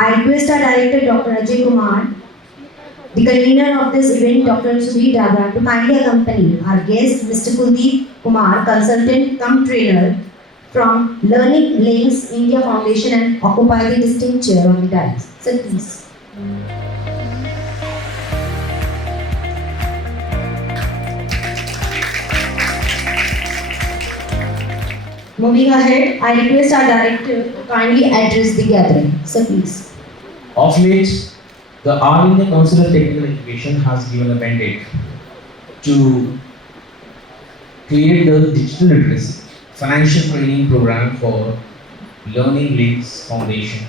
I request our director, Dr. Ajay Kumar, the convener of this event, Dr. Sudhir Dada, to kindly accompany our guest, Mr. Kuldeep Kumar, consultant cum trainer from Learning Links India Foundation, and occupy the distinct chair on the dais. Sir, please. Moving ahead, I request our director to kindly address the gathering. Sir, please. Of late, the All India Council of Technical Education has given a mandate to create the digital literacy financial training program for Learning Links Foundation,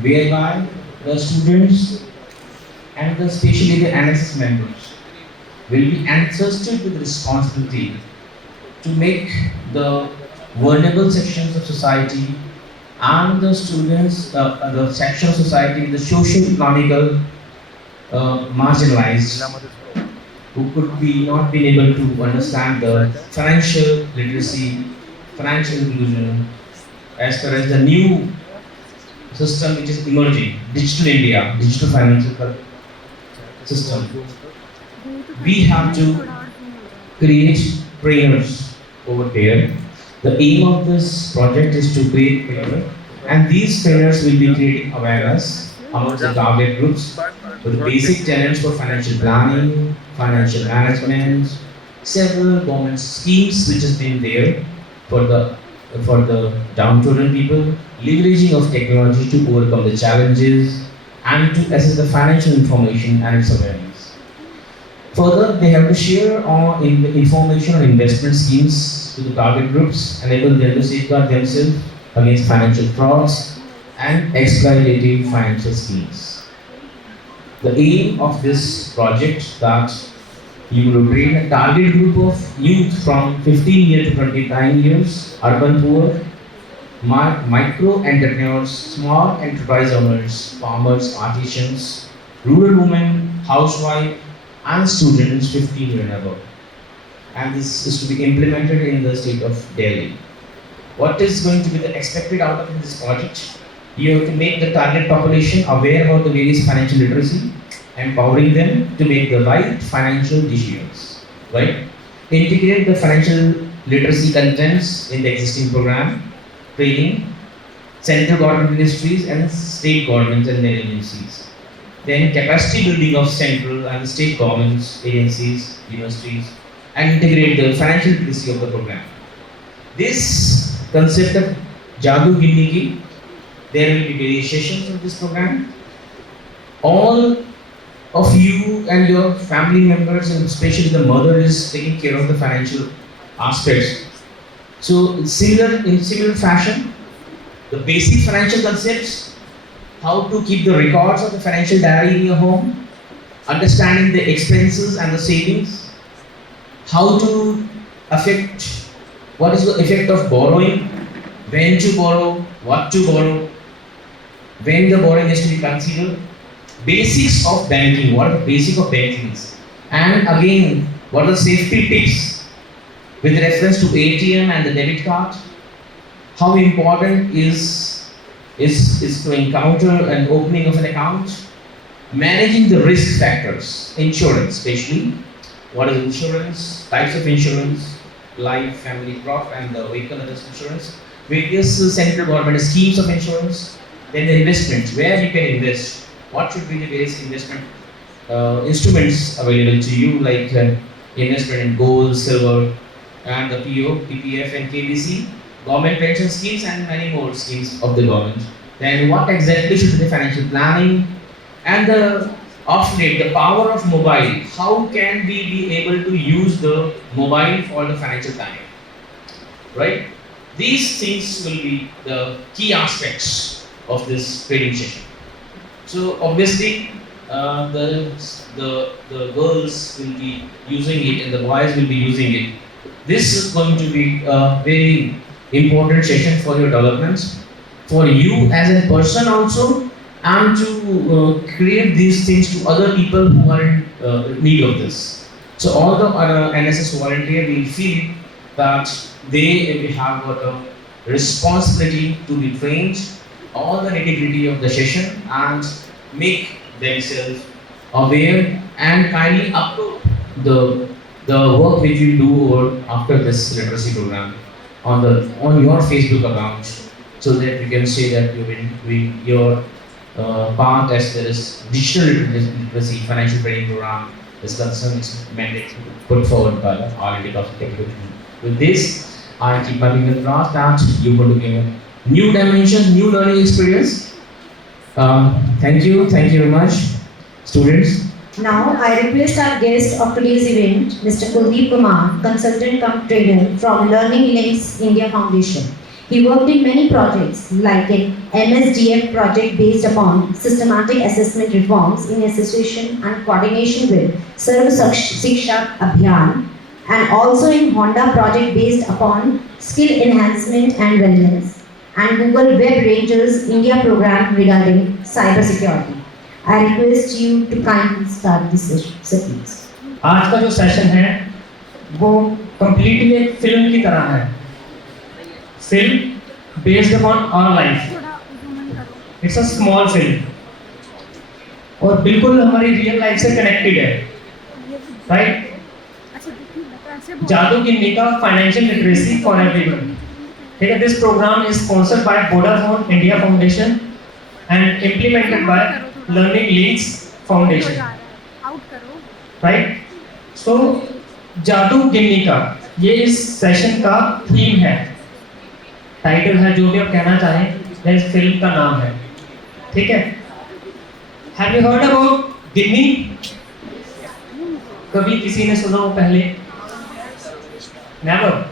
whereby the students and especially the NSS members will be entrusted with the responsibility to make the vulnerable sections of society and the students, the section of society, the socio-economical marginalized, who could be not be able to understand the financial literacy, financial inclusion, as far as the new system which is emerging, Digital India, digital financial system. We have to create trainers over there. The aim of this project is to create trainers, and these trainers will be creating awareness amongst the target groups with basic tenets for financial planning, financial management, several government schemes which has been there for the downtrodden people, leveraging of technology to overcome the challenges and to assess the financial information and its awareness. Further, they have to share information on investment schemes to the target groups, enable them to safeguard themselves against financial frauds and exploitative financial schemes. The aim of this project that you will train a target group of youth from 15 years to 29 years, urban poor, micro entrepreneurs, small enterprise owners, farmers, artisans, rural women, housewives, and students 15 years and above. And this is to be implemented in the state of Delhi. What is going to be the expected outcome of this project? You have to make the target population aware about the various financial literacy, empowering them to make the right financial decisions. Right? Integrate the financial literacy contents in the existing program, training, central government ministries and state governments and their agencies. Then capacity building of central and state governments, agencies, universities, and integrate the financial literacy of the program. This concept of Jadu Gindigi, there will be various sessions of this program. All of you and your family members, and especially the mother, is taking care of the financial aspects. So in similar fashion, the basic financial concepts, how to keep the records of the financial diary in your home, understanding the expenses and the savings, how to affect, what is the effect of borrowing, when to borrow, what to borrow, when the borrowing is to be considered, basics of banking, what are the basic of banking is, and again, what are the safety tips with reference to ATM and the debit card, how important is to encounter an opening of an account, managing the risk factors, insurance especially, what is insurance, types of insurance, life, family, crop, and the vehicle and insurance, various central government schemes of insurance, then the investment, where you can invest, what should be the various investment instruments available to you, like investment in gold, silver, and the PO, PPF, and KBC, government pension schemes, and many more schemes of the government. Then what exactly should be the financial planning, and the of late, the power of mobile. How can we be able to use the mobile for the financial planning? Right? These things will be the key aspects of this training session. So obviously, the girls will be using it and the boys will be using it. This is going to be a very important session for your development, for you as a person also, and to create these things to other people who are in need of this. So all the other NSS volunteer will feel that they have got a responsibility to be trained all the nitty-gritty of the session and make themselves aware and kindly upload the work which you do after this literacy program on your Facebook account, so that you can say that you've been doing your path as there is digital literacy financial training program is concerned. It's mandate put forward by the All India Council of Technology. With this, I keep my fingers crossed that you're going to give a new dimension, new learning experience. Thank you very much, students. Now, I request our guest of today's event, Mr. Kuldeep Kumar, consultant cum trainer from Learning Links India Foundation. He worked in many projects like an MSDF project based upon systematic assessment reforms in association and coordination with Sarv Shiksha Abhiyan, and also in Honda project based upon skill enhancement and wellness, and Google Web Rangers India program regarding cyber security. I request you to kindly start this session. आज का जो session है वो completely एक film की तरह है, film based upon our life. It's a small film और बिल्कुल हमारी रियल लाइफ से कनेक्टेड है, राइट? जादू गिन्नी का फाइनेंशियल लिटरेसी फॉर एवरीवन। ठीक है, this program is sponsored by Vodafone India Foundation and implemented by Learning Links Foundation, right? So जादू गिन्नी का ये इस सेशन का थीम है, टाइटल है, जो भी आप कहना चाहें, इस फिल्म का नाम है। ठीक है, हैव यू हर्ड अबाउट गिन्नी? कभी किसी ने सुना हो पहले? नेवर।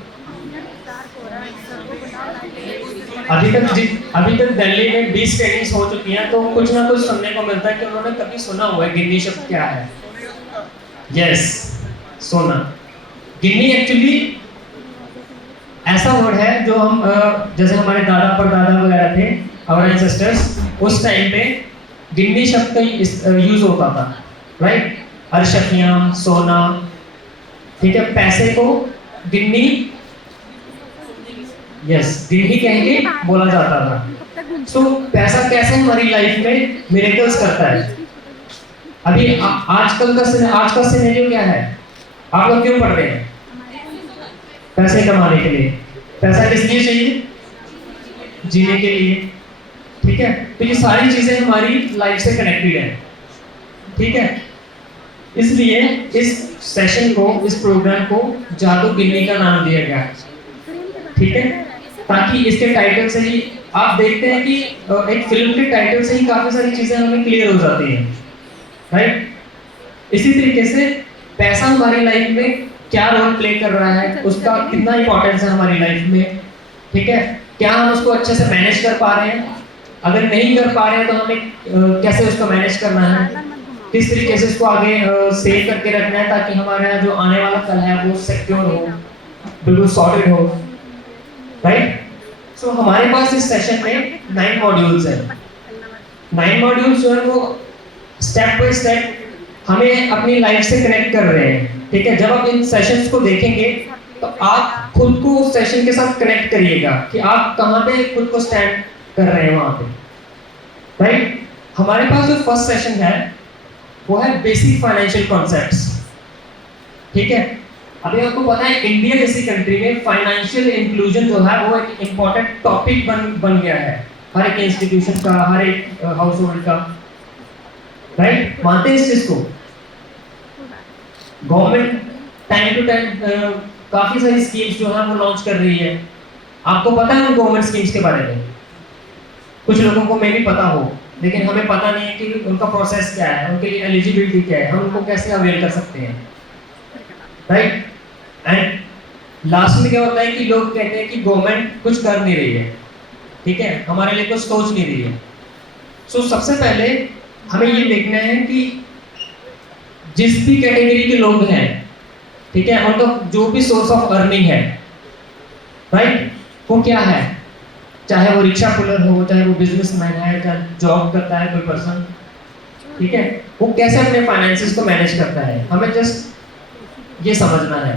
अभी तक दिल्ली में 20 ट्रेनिंग्स हो चुकी हैं, तो कुछ ना कुछ सुनने को मिलता है कि उन्होंने कभी सुना हुआ है गिन्नी शब्द क्या है। यस, सोना। गिन्नी एक्चुअली ऐसा वर्ड है जो हम जैसे हमारे दादा परदादा वगैरह थे, हमारे एंसेस्टर्स, उस टाइम पे गिन्नी शब्द का यूज होता था, राइट? अरशकियाँ, सोना, ठीक है, पैसे को गिन्नी, यस, गिन्नी कहेंगे बोला जाता था। सो पैसा कैसे हमारी लाइफ में मिरेकल्स करता है। अभी आज का सिनेरियो क्या है? आप लोग क्यों पढ़ रहे हैं? पैसे कमाने के लिए। पैसा किस लिए चाहिए? जीने के लिए। ठीक है, तो ये सारी चीजें हमारी लाइफ से कनेक्टेड है। ठीक है, इसलिए इस सेशन को, इस प्रोग्राम को जादू गिन्नी का नाम दिया गया। ठीक है, ताकि इसके टाइटल से ही आप देखते हैं कि एक फिल्म के टाइटल से ही काफी सारी चीजें हमें क्लियर हो जाती हैं, राइट? इसी तरीके से पैसा हमारी लाइफ में क्या रोल प्ले कर रहा है, उसका कितना इंपॉर्टेंस है हमारी लाइफ में। ठीक है, क्या हम उसको अच्छे से मैनेज कर पा रहे हैं? अगर नहीं कर पा रहे हैं तो हमें कैसे उसको मैनेज करना है, किस तरीके से इसको आगे सेव करके रखना है, ताकि हमारा जो आने वाला कल है वो सिक्योर हो, बिल्कुल सॉर्टेड हो, राइट? सो हमारे पास इस सेशन में 9 मॉड्यूल्स हैं। 9 मॉड्यूल्स जो है वो स्टेप बाय स्टेप हमें अपनी लाइफ से कनेक्ट कर रहे हैं। ठीक है, जब आप इन सेशंस को देखेंगे तो आप खुद को उस सेशन के साथ कनेक्ट करिएगा कि आप कहाँ पे खुद को स्टैंड कर रहे हैं वहाँ पे, राइट? हमारे पास जो फर्स्ट सेशन है वो है बेसिक फाइनेंशियल कॉन्सेप्ट्स। ठीक है, अभी आपको पता है इंडिया जैसी कंट्री में फाइनेंशियल इंक्लूजन जो है वो एक इम्पोर्टेंट टॉपिक बन गया है, हर एक इंस्टीट्यूशन का, हर एक हाउस होल्ड का, राइट? मानते हैं इस चीज को? गवर्नमेंट टाइम टू टाइम काफी सारी स्कीम्स जो है वो लॉन्च कर रही है। आपको पता है उन गवर्नमेंट स्कीम्स के बारे में? कुछ लोगों को मे भी पता हो, लेकिन हमें पता नहीं है कि उनका प्रोसेस क्या है, उनके लिए एलिजिबिलिटी क्या है, हम उनको कैसे अवेल कर सकते हैं, राइट? एंड लास्ट में क्या होता है कि लोग कहते हैं कि गवर्नमेंट कुछ कर नहीं रही है, ठीक है, हमारे लिए कुछ सोच नहीं रही है। सो सबसे पहले हमें ये देखना है कि जिस भी कैटेगरी के लोग हैं, ठीक है, उनका जो भी सोर्स ऑफ अर्निंग है, राइट, वो क्या है। चाहे वो रिक्शा पुलर हो, चाहे वो बिजनेसमैन है, चाहे जॉब करता है कोई पर्सन, ठीक है, वो कैसे अपने फाइनेंसेस को मैनेज करता है, हमें जस्ट ये समझना है।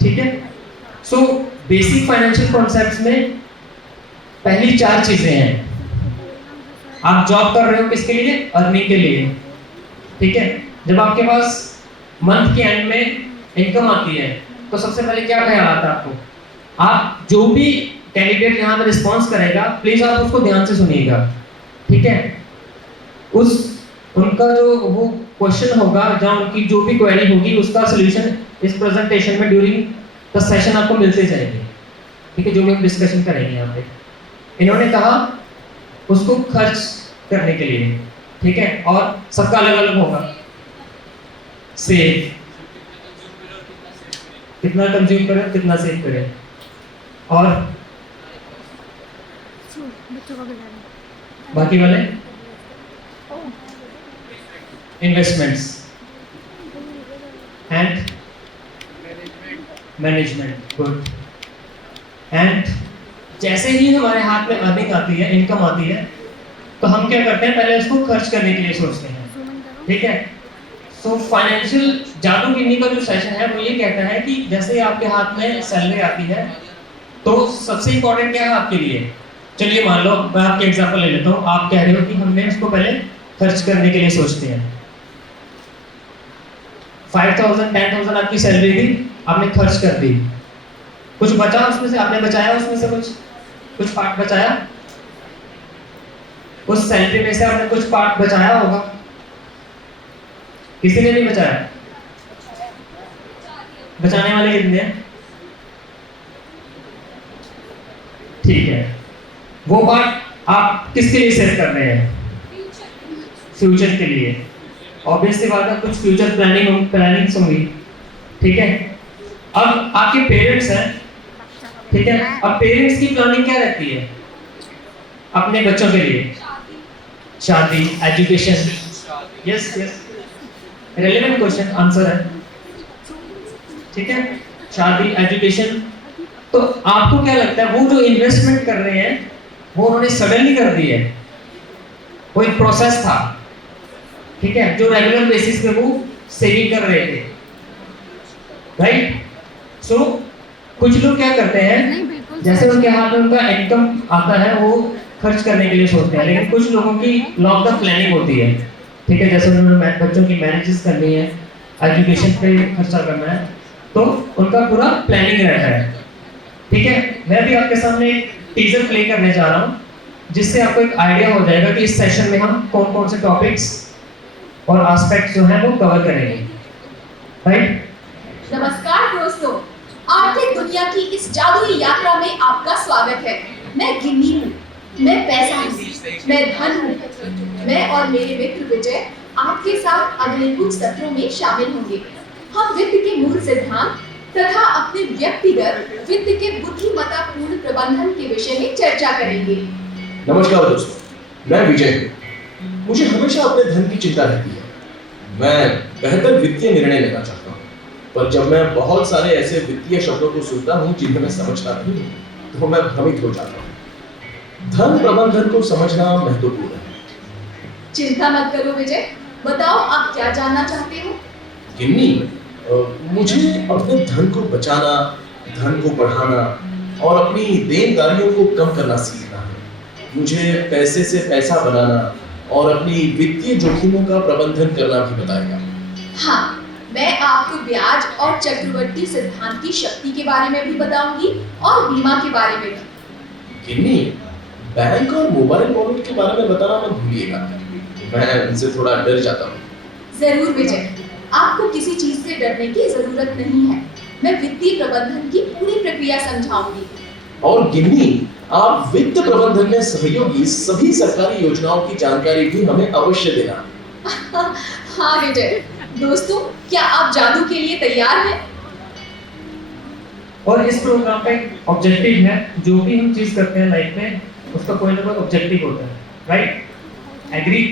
ठीक है, सो बेसिक फाइनेंशियल कॉन्सेप्ट्स में पहली 4 चीजें हैं। आप जॉब कर रहे हो किसके लिए? अर्निंग के लिए, ठीक है। जब आपके पास मंथ के एंड में इनकम आती है तो सबसे पहले क्या ख्याल आता है आपको? आप जो भी कैंडिडेट यहाँ पे रिस्पॉन्स करेगा प्लीज आप उसको ध्यान से सुनिएगा, ठीक है। उनका जो वो क्वेश्चन होगा, जहाँ उनकी जो भी क्वेरी होगी उसका सोल्यूशन इस प्रेजेंटेशन में ड्यूरिंग द सेशन आपको मिलते जाएंगे, ठीक है, जो भी हम डिस्कशन करेंगे यहाँ पे। इन्होंने कहा उसको खर्च करने के लिए, ठीक है, और सबका अलग अलग होगा। सेव, कितना कंज्यूम करें, कितना सेव करें, और बाकी वाले investments and management, good. And जैसे ही हमारे हाथ में अर्निंग आती है, इनकम आती है, तो हम क्या करते हैं? पहले उसको खर्च करने के लिए सोचते हैं, ठीक है। सो फाइनेंशियल जादू गिननी का जो सेशन है वो ये कहता है कि जैसे आपके हाथ में सैलरी आती है तो सबसे इंपॉर्टेंट क्या है आपके लिए? चलिए मान लो मैं आपके एग्जांपल ले लेता हूँ। आप कह रहे हो कि हमने उसको पहले खर्च करने के लिए सोचते हैं। 5,000 10,000 आपकी सैलरी थी, आपने खर्च कर दी, कुछ बचा उसमें से? आपने बचाया उसमें से कुछ पार्ट बचाया? उस सैलरी में से आपने कुछ पार्ट बचाया होगा? किसी ने नहीं बचाया? बचाने वाले कितने हैं? ठीक है, वो पार्ट आप किसके लिए सेव कर रहे हैं? फ्यूचर के लिए। ऑब्वियसली बात है, कुछ फ्यूचर प्लानिंग्स होंगी, ठीक है। अब आपके पेरेंट्स हैं, ठीक है। अब पेरेंट्स की प्लानिंग क्या रहती है अपने बच्चों के लिए? शादी, education. Yes yes, relevant question, answer है, ठीक है। शादी, एजुकेशन। तो आपको क्या लगता है वो जो इन्वेस्टमेंट कर रहे हैं वो उन्होंने सडनली कर दी है? वो एक प्रोसेस था, ठीक है, जो रेगुलर बेसिस पे वो सेविंग कर रहे थे, राइट। सो कुछ लोग क्या करते हैं, जैसे उनके हाथ में उनका इनकम आता है वो खर्च करने के लिए सोचते हैं, लेकिन कुछ लोगों की लॉन्ग टर्म प्लानिंग होती है, ठीक है। जैसे उन्होंने बच्चों की मैरिजेस करनी है, एजुकेशन पे खर्चा करना है, तो उनका पूरा प्लानिंग रहता है, ठीक है। मैं भी आपके सामने एक टीजर प्ले करने जा रहा हूँ जिससे आपको एक आइडिया हो जाएगा कि इस सेशन में हम कौन कौन से टॉपिक्स और एस्पेक्ट्स जो हैं वो कवर करेंगे, राइट। नमस्कार दोस्तों, आर्थिक दुनिया की इस जादुई यात्रा में आपका स्वागत है। मैं गिन्नी हूँ, मैं पैसा हूँ, मैं धन हूँ। मैं और मेरे मित्र विजय आपके साथ अगले कुछ सत्रों में शामिल होंगे। हम वित्त के मूल सिद्धांत तथा अपने व्यक्तिगत वित्त के बुद्धिमत्तापूर्ण प्रबंधन के विषय में चर्चा करेंगे। नमस्कार दोस्तों, मैं विजय हूँ। मुझे हमेशा अपने धन की चिंता रहती है। मैं बेहतर वित्तीय निर्णय लेना चाहता हूँ, पर जब मैं बहुत सारे ऐसे वित्तीय शब्दों को सुनता हूँ जिन्हें मैं समझता नहीं हूँ, तो मैं भ्रमित हो जाता हूँ। धन प्रबंधन को समझना महत्वपूर्ण है। चिंता मत करो विजय, बताओ आप क्या जानना चाहते हो? गिन्नी, मुझे अपने धन को बचाना, धन को बढ़ाना और अपनी देनदारियों को कम करना सीखना है। मुझे पैसे से पैसा बनाना और अपनी वित्तीय जोखिमों का प्रबंधन करना भी बताएगा। हाँ, मैं आपको ब्याज और चक्रवृद्धि सिद्धांत की शक्ति के बारे में भी बताऊंगी और बीमा के बारे में भी। गिन्नी, बैंक और मोबाइल वॉलेट के बारे में बताना मत भूलिएगा, मैं इनसे थोड़ा डर जाता हूँ। जरूर विजय, आपको किसी चीज से डरने की जरूरत नहीं है। मैं वित्तीय प्रबंधन की पूरी प्रक्रिया समझाऊंगी। और गिन्नी, आप वित्त प्रबंधन में सहयोगी सभी सरकारी योजनाओं की जानकारी भी हमें अवश्य देना। हाँ विजय। दोस्तों, क्या आप जादू के लिए तैयार हैं? और इस प्रोग्राम का एक ऑब्जेक्टिव है, जो भी हम चीज करते हैं लाइफ में उसका कोई ना कोई ऑब्जेक्टिव होता है, राइट, एग्री,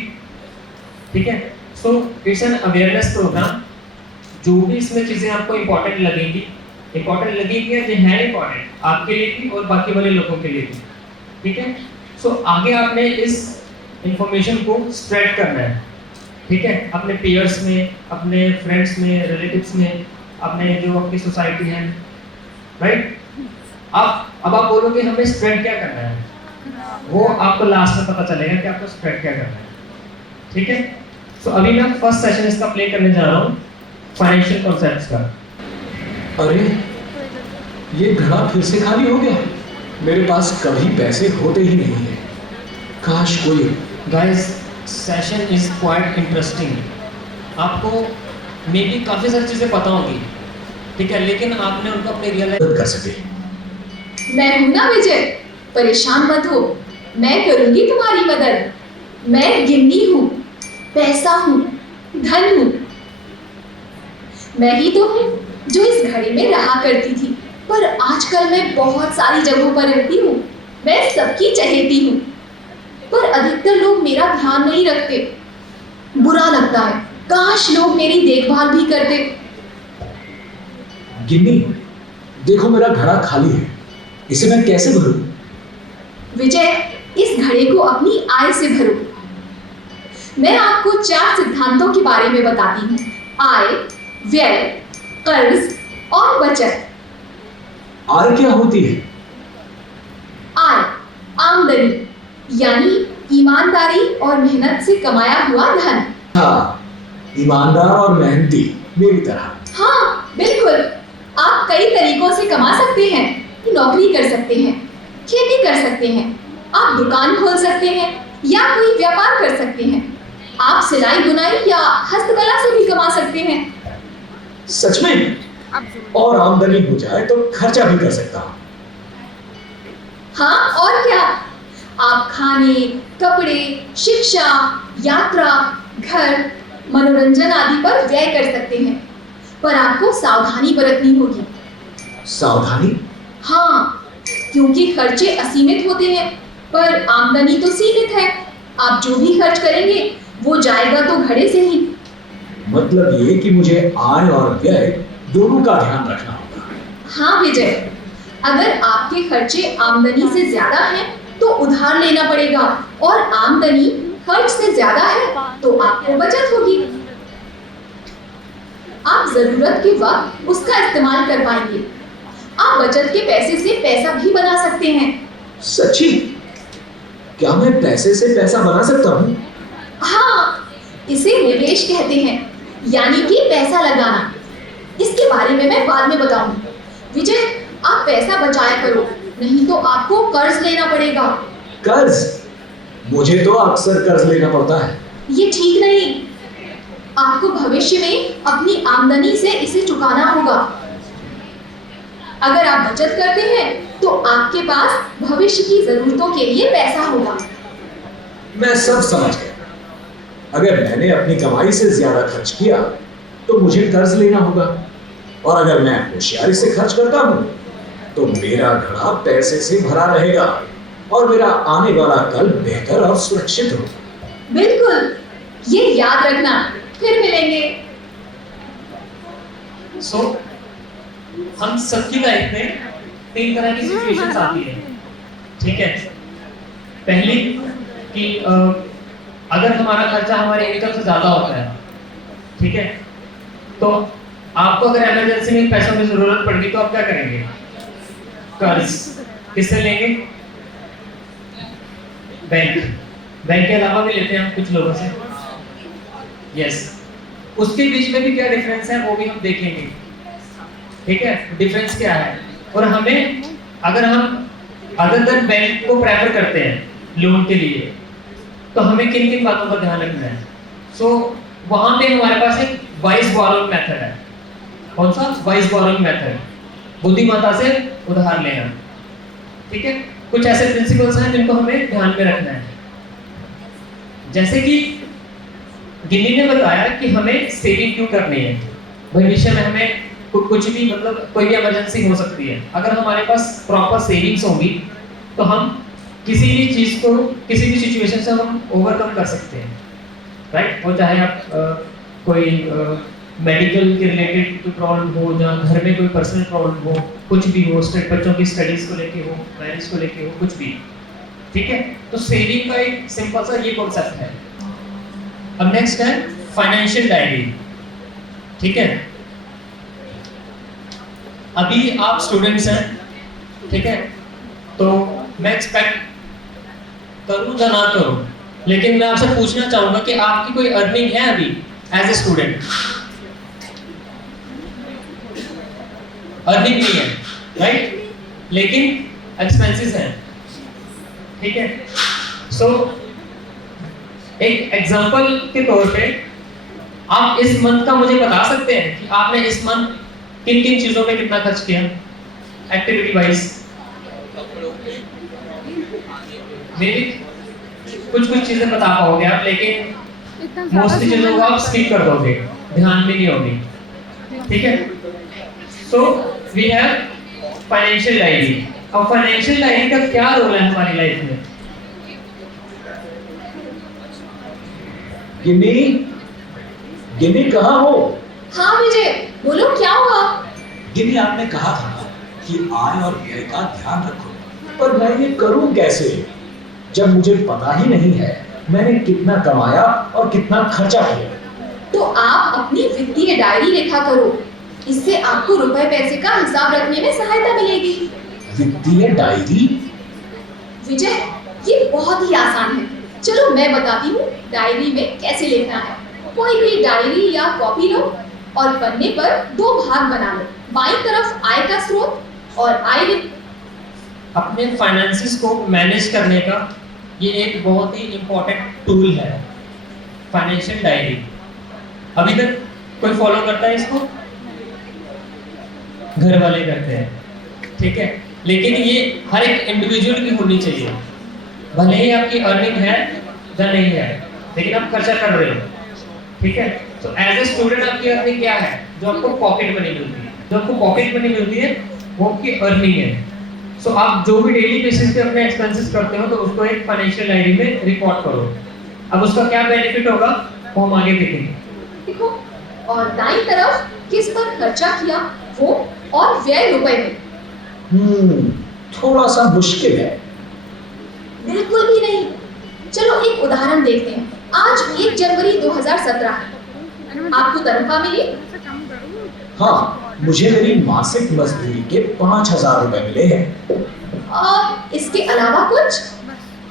ठीक है। So it's an awareness programme. जो भी इसमें चीजें आपको इंपॉर्टेंट लगेंगी या जो है इंपॉर्टेंट आपके लिए भी और बाकी वाले लोगों के लिए भी, ठीक है। सो आगे आपने इस इंफॉर्मेशन को स्प्रेड करना है, ठीक है, अपने पीयर्स में, अपने फ्रेंड्स में, रिलेटिव्स में, अपने जो आपकी सोसाइटी है, राइट। अब आप बोलोगे हमें स्प्रेड क्या करना है? वो आपको लास्ट में पता चलेगा कि आपको स्प्रेड क्या करना है, ठीक है। तो अभी मैं फर्स्ट सेशन इसका प्ले करने जा रहा हूँ फाइनेंशियल कॉन्सेप्ट्स का। अरे ये घड़ा फिर से खाली हो गया। मेरे पास कभी पैसे होते ही नहीं है। काश कोई guys session is quite interesting. आपको मे बी काफ़ी सारी चीज़ें पता होंगी, ठीक है, लेकिन आपने उनको अपने रियल लाइफ मदद कर सके। मैं हूं ना विजय, परेशान मत हो, मैं करूंगी तुम्हारी मदद। मैं गिन्नी हूँ, पैसा हूँ, धन हूँ। मैं ही तो हूँ जो इस घड़ी में रहा करती थी, पर आजकल मैं बहुत सारी जगहों पर रहती हूँ। मैं सबकी चहेती हूँ, पर अधिकतर लोग मेरा ध्यान नहीं रखते। बुरा लगता है, काश लोग मेरी देखभाल भी करते। गिन्नी, देखो मेरा घड़ा खाली है, इसे मैं कैसे भरूं? विजय, इस घड़े को अपनी आय से भरो। मैं आपको 4 सिद्धांतों के बारे में बताती हूँ: आय, व्यय, कर्ज और बचत। आय क्या होती है? आय आमदनी, यानी ईमानदारी और मेहनत से कमाया हुआ धन। हाँ, ईमानदार और मेहनती, मेरी तरह। हाँ बिल्कुल, आप कई तरीकों से कमा सकते हैं। नौकरी कर सकते हैं, खेती कर सकते हैं, आप दुकान खोल सकते हैं या कोई व्यापार कर सकते हैं। आप सिलाई बुनाई या हस्तकला से भी कमा सकते हैं। सच में? और आमदनी हो जाए तो खर्चा भी कर सकता हूँ। हाँ और क्या, आप खाने, कपड़े, शिक्षा, यात्रा, घर, मनोरंजन आदि पर व्यय कर सकते हैं, पर आपको सावधानी बरतनी होगी। सावधानी? हाँ, क्योंकि खर्चे असीमित होते हैं पर आमदनी तो सीमित है। आप जो भी खर्च करेंगे वो जाएगा तो घड़े से ही। मतलब ये कि मुझे आय और व्यय दोनों का ध्यान रखना होगा। हाँ विजय, अगर आपके खर्चे आमदनी से ज्यादा हैं तो उधार लेना पड़ेगा, और आमदनी खर्च से ज्यादा है तो आपको बचत होगी। आप जरूरत के वक्त उसका इस्तेमाल कर पाएंगे। आप बचत के पैसे से पैसा भी बना सकते हैं। सच्ची? क्या मैं पैसे से पैसा बना सकता हूँ? हाँ, इसे निवेश कहते हैं, यानी कि पैसा लगाना। इसके बारे में मैं बाद में बताऊंगी। विजय, आप पैसा बचाया करो, नहीं तो आपको कर्ज लेना पड़ेगा। कर्ज? मुझे तो अक्सर कर्ज लेना पड़ता है। ये ठीक नहीं। आपको भविष्य में अपनी आमदनी से इसे चुकाना होगा। अगर आप बचत करते हैं तो आपके पास भविष्य की जरूरतों के लिए पैसा होगा। मैं सब समझ गया। अगर मैंने अपनी कमाई से ज्यादा खर्च किया तो मुझे कर्ज लेना होगा, और अगर मैं होशियारी से खर्च करता हूँ तो मेरा घड़ा पैसे से भरा रहेगा और मेरा आने वाला कल बेहतर और सुरक्षित होगा। बिल्कुल, ये याद रखना। फिर मिलेंगे। सो हम सबकी लाइफ में 3 तरह की सिचुएशंस आती है, ठीक है। पहली कि अगर हमारा खर्चा हमारे इनकम से ज्यादा होता है, ठीक है, तो आपको अगर इमरजेंसी में पैसों की जरूरत पड़ गई तो आप क्या करेंगे? कर्ज। किससे लेंगे? बैंक के अलावा भी लेते हैं हम कुछ लोगों से। यस, उसके बीच में भी क्या डिफरेंस है वो भी हम देखेंगे, ठीक है। डिफरेंस क्या है, और हमें अगर हम अदर देन बैंक को प्रेफर करते हैं लोन के लिए तो हमें किन किन बातों पर ध्यान रखना है। सो वहां पे हमारे पास एक वाइज बोरोइंग मेथड है। कौन सा? वाइज बोरोइंग मेथड, बुद्धिमत्ता से उधार लेना, ठीक है। कुछ ऐसे प्रिंसिपल्स हैं जिनको हमें ध्यान में रखना है। जैसे कि गिन्नी ने बताया कि हमें सेविंग क्यों करनी है। भविष्य में हमें कुछ भी, मतलब कोई भी इमरजेंसी हो सकती है। अगर हमारे पास प्रॉपर सेविंग्स होंगी तो हम किसी भी चीज़ को, किसी भी सिचुएशन से हम ओवरकम कर सकते हैं, राइट। और चाहे आप कोई मेडिकल के रिलेटेड कोई प्रॉब्लम हो, या घर में कोई पर्सनल प्रॉब्लम हो, कुछ भी हो, बच्चों की स्टडीज़ को लेके हो, मैरिज को लेके हो, कुछ भी, ठीक है। तो सेविंग का एक सिंपल सा ये कॉन्सेप्ट है। अब नेक्स्ट है फाइनेंशियल डायरी, ठीक है। अभी आप स्टूडेंट्स हैं, ठीक है, तो मैं एक्सपेक्ट करूँ या ना करूँ, लेकिन मैं आपसे पूछना चाहूंगा कि आपकी कोई अर्निंग है अभी एज ए स्टूडेंट? अर्निंग नहीं है, राइट? लेकिन एक्सपेंसेस हैं, ठीक है? सो एक एग्जांपल के तौर पे आप इस मंथ का मुझे बता सकते हैं कि आपने इस मंथ किन किन चीजों पे कितना खर्च किया एक्टिविटी वाइज? मे बी कुछ चीजें बता पाओगे आप, लेकिन मोस्टली चीजों को आप स्किप कर दोगे, ध्यान में नहीं होगी, ठीक है? So we have financial diary. अब फाइनेंशियल डायरी का क्या रोल है हमारी लाइफ में? गिन्नी, गिन्नी कहाँ हो? हाँ विजय, बोलो क्या हुआ? गिन्नी, आपने कहा था ना कि आय और व्यय का ध्यान रखो। पर मैं ये करूं कैसे जब मुझे पता ही नहीं है मैंने कितना कमाया और कितना खर्चा किया। तो आप अपनी वित्तीय डायरी लिखा करो, इससे आपको रुपए पैसे का हिसाब रखने में सहायता मिलेगी। वित्तीय डायरी? विजय, ये बहुत ही आसान है, चलो मैं बताती हूँ डायरी में कैसे लिखना है। कोई भी डायरी या कॉपी लो और पन्ने पर 2 भाग बना लो। बाईं तरफ आय का स्रोत और आय। अपने फाइनेंसेस को मैनेज करने का ये एक बहुत ही इम्पोर्टेंट टूल है, फाइनेंशियल डायरी। अभी तक कोई फॉलो करता है इसको? घर वाले करते हैं, ठीक है? लेकिन ये हर एक इंडिविजुअल की होनी चाहिए, भले ही आपकी अर्निंग है या नहीं है, लेकिन आप खर्चा कर रहे हो, ठीक है? तो एज ए स्टूडेंट आपकी अर्निंग क्या है? जो आपको पॉकेट मनी मिलती है, जो आपको पॉकेट मनी मिलती है वो आपकी अर्निंग है। सो आप जो भी डेली बेसिस पे अपने एक्सपेंसेस करते हो तो उसको एक फाइनेंशियल डायरी में रिकॉर्ड करो। अब उसका क्या बेनिफिट होगा वो हम आगे देखेंगे। देखो, और दाईं तरफ किस पर खर्चा किया वो और व्यय रुपए में। थोड़ा सा मुश्किल है। बिल्कुल भी नहीं, चलो एक उदाहरण देखते हैं। आज 1 जनवरी 2017 है, आपको तनख्वाह मिली? हाँ, मुझे मेरी मासिक मजदूरी के 5,000 रुपए मिले हैं। और इसके अलावा कुछ?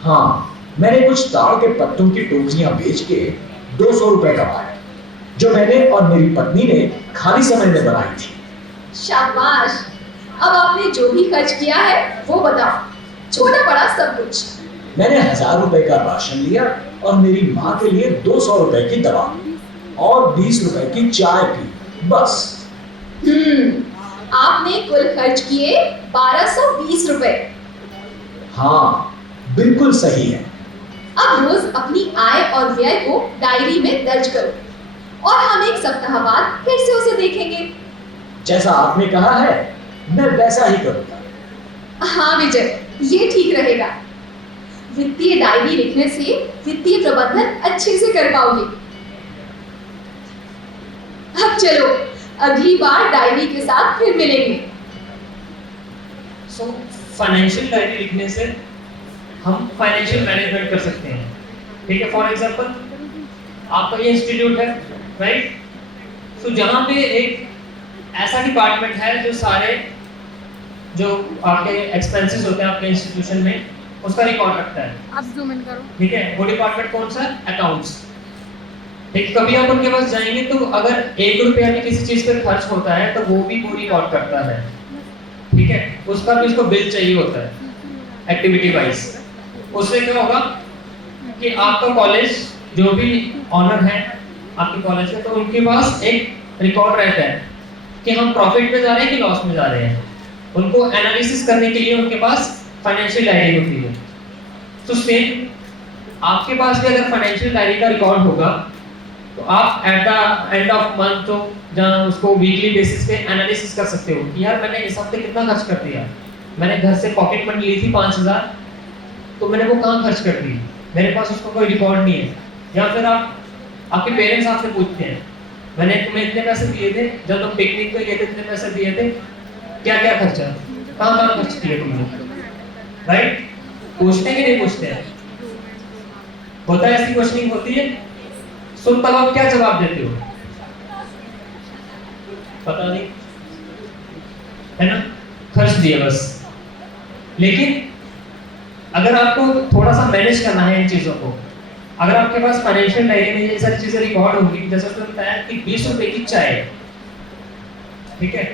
हाँ, मैंने कुछ ताड़ के पत्तों की टोकरियां बेच के 200 रुपए कमाए, जो मैंने और मेरी पत्नी ने खाली समय में बनाई थी। शाबाश! अब आपने जो भी खर्च किया है वो बताओ, छोटा बड़ा सब कुछ। मैंने 1,000 रुपए का राशन लिया और मेरी माँ के लिए 200 रुपए की दवा और 20 रुपए की चाय पी, बस। आपने कुल खर्च किए 1220 रुपए। हाँ, बिल्कुल सही है। अब रोज अपनी आय और व्यय को डायरी में दर्ज करो और हम 1 सप्ताह बाद फिर से उसे देखेंगे। जैसा आपने कहा है मैं वैसा ही करूँगा। हाँ विजय, ये ठीक रहेगा। वित्तीय डायरी लिखने से वित्तीय प्रबंधन अच्छे से कर पाओगे। अब चलो अगली बार डायरी के साथ फिर मिलेंगे। सो फाइनेंशियल डायरी लिखने से हम फाइनेंशियल मैनेजमेंट कर सकते हैं, ठीक है? फॉर एग्जांपल आपका ये इंस्टीट्यूट है, राइट? सो जहाँ पे एक ऐसा डिपार्टमेंट है जो सारे जो आपके एक्सपेंसेस होते हैं आपके इंस्टीट्यूशन में उसका रिकॉर्ड रखता है। आप जूम इन करो। ठीक है, वो डिपार्टमेंट कौन सा है? अकाउंट्स। ठीक, कभी आप उनके पास जाएंगे तो अगर 1 रुपया भी किसी चीज पर खर्च होता है तो वो भी वो रिकॉर्ड करता है, ठीक है? उसका भी उसको बिल चाहिए होता है एक्टिविटी वाइज। उससे क्या होगा कि आपका कॉलेज जो भी ऑनर है आपके कॉलेज का, तो उनके पास एक रिकॉर्ड रहता है कि हम प्रॉफिट में जा रहे हैं कि लॉस में जा रहे हैं। उनको एनालिसिस करने के लिए उनके पास फाइनेंशियल डायरी होती है। तो सेम आपके पास भी अगर फाइनेंशियल डायरी का रिकॉर्ड होगा तो आप at the end of month तो जहाँ उसको वीकली बेसिस पे एनालिसिस कर सकते हो कि यार मैंने इस हफ्ते कितना खर्च कर दिया। मैंने घर से पॉकेट मनी ली थी 5,000, तो मैंने वो कहाँ खर्च कर दी, मेरे पास उसका कोई रिकॉर्ड नहीं है। या फिर आपके पेरेंट्स आपसे पूछते हैं मैंने तुम्हें इतने पैसे दिए थे, जब तुम पिकनिक पे गए थे इतने पैसे दिए थे, क्या क्या खर्चा, कहाँ कहाँ खर्च किए तुमने, राइट? पूछते कि नहीं पूछते हैं? होता है, ऐसी क्वेश्चनिंग होती है। सो तब आप क्या जवाब देते हो? पता नहीं, है ना, खर्च दिया बस। लेकिन अगर आपको थोड़ा सा मैनेज करना है इन चीज़ों को, अगर आपके पास फाइनेंशियल डायरी में ये सारी चीज़ें रिकॉर्ड होंगी, जैसे उसने बताया कि 20 रुपए की चाय, ठीक है,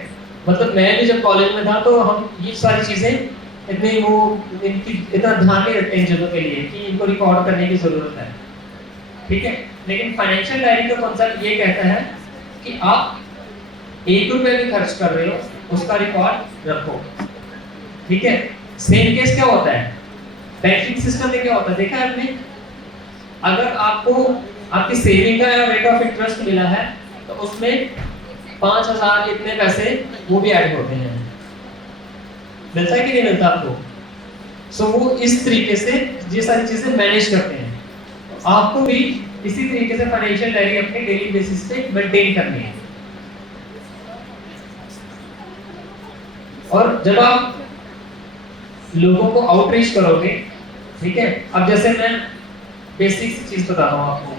मतलब मैं भी जब कॉलेज में था तो हम ये सारी चीज़ें इतने वो इनकी इतना ध्यान नहीं रखते इन चीज़ों के लिए कि इनको रिकॉर्ड करने की ज़रूरत है, ठीक है। लेकिन फाइनेंशियल डायरी का कॉन्सेप्ट ये कहता है कि आप 1 रुपए भी खर्च कर रहे हो उसका रिकॉर्ड रखो, ठीक है। सेम केस क्या होता है बैंकिंग सिस्टम में, क्या होता है देखा है आपने, अगर आपको आपकी सेविंग का रेट ऑफ इंटरेस्ट मिला है तो उसमें 5,000 इतने पैसे वो भी ऐड होते हैं, मिलता है कि नहीं मिलता आपको। सो वो इस तरीके से ये सारी चीजें मैनेज करते हैं, आपको भी इसी तरीके से फाइनेंशियल डायरी अपने डेली बेसिस पे मेंटेन करनी है। और जब आप लोगों को आउटरीच करोगे, ठीक है, अब जैसे मैं बेसिक चीज बताता हूँ आपको,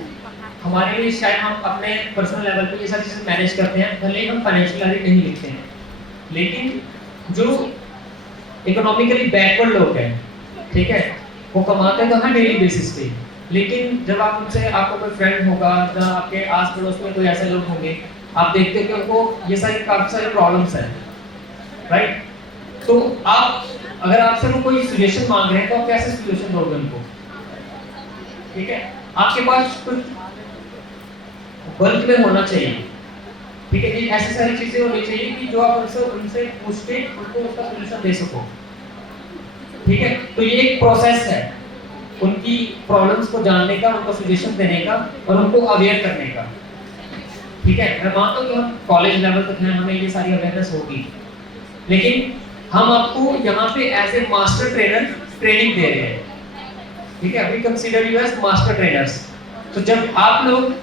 हमारे लिए शायद हम अपने पर्सनल लेवल पे ये सारी चीजें मैनेज करते हैं, भले ही हम फाइनेंशियल डायरी नहीं लिखते हैं, लेकिन जो इकोनॉमिकली बैकवर्ड लोग हैं, ठीक है, वो कमाते तो हैं डेली बेसिस पे, लेकिन जब आप उनसे, आपको कोई फ्रेंड होगा या आपके आस पड़ोस में कोई ऐसे लोग होंगे, आप देखते हो कि उनको ये सारी काफी सारी प्रॉब्लम्स हैं, राइट। तो आप अगर आपसे वो कोई सॉल्यूशन मांग रहे हैं तो आप कैसे सॉल्यूशन दोगे उनको, ठीक है। आपके पास कुछ बल्क में होना चाहिए, ठीक है, ये ऐसी सारी चीजें होनी चाहिए कि जो आप उनसे पूछ के उनको उसका सॉल्यूशन दे सको, ठीक है। तो ये एक प्रोसेस है उनकी प्रॉब्लम्स को जानने का, उनको सॉल्यूशन देने का और उनको अवेयर करने का, ठीक है। मैं मानता हूँ कि हम कॉलेज लेवल तक हैं, हमें ये सारी अवेयरनेस होगी, लेकिन हम आपको यहाँ पे as a master trainer training दे रहे हैं, ठीक है, we consider you as master trainers. तो जब आप लोग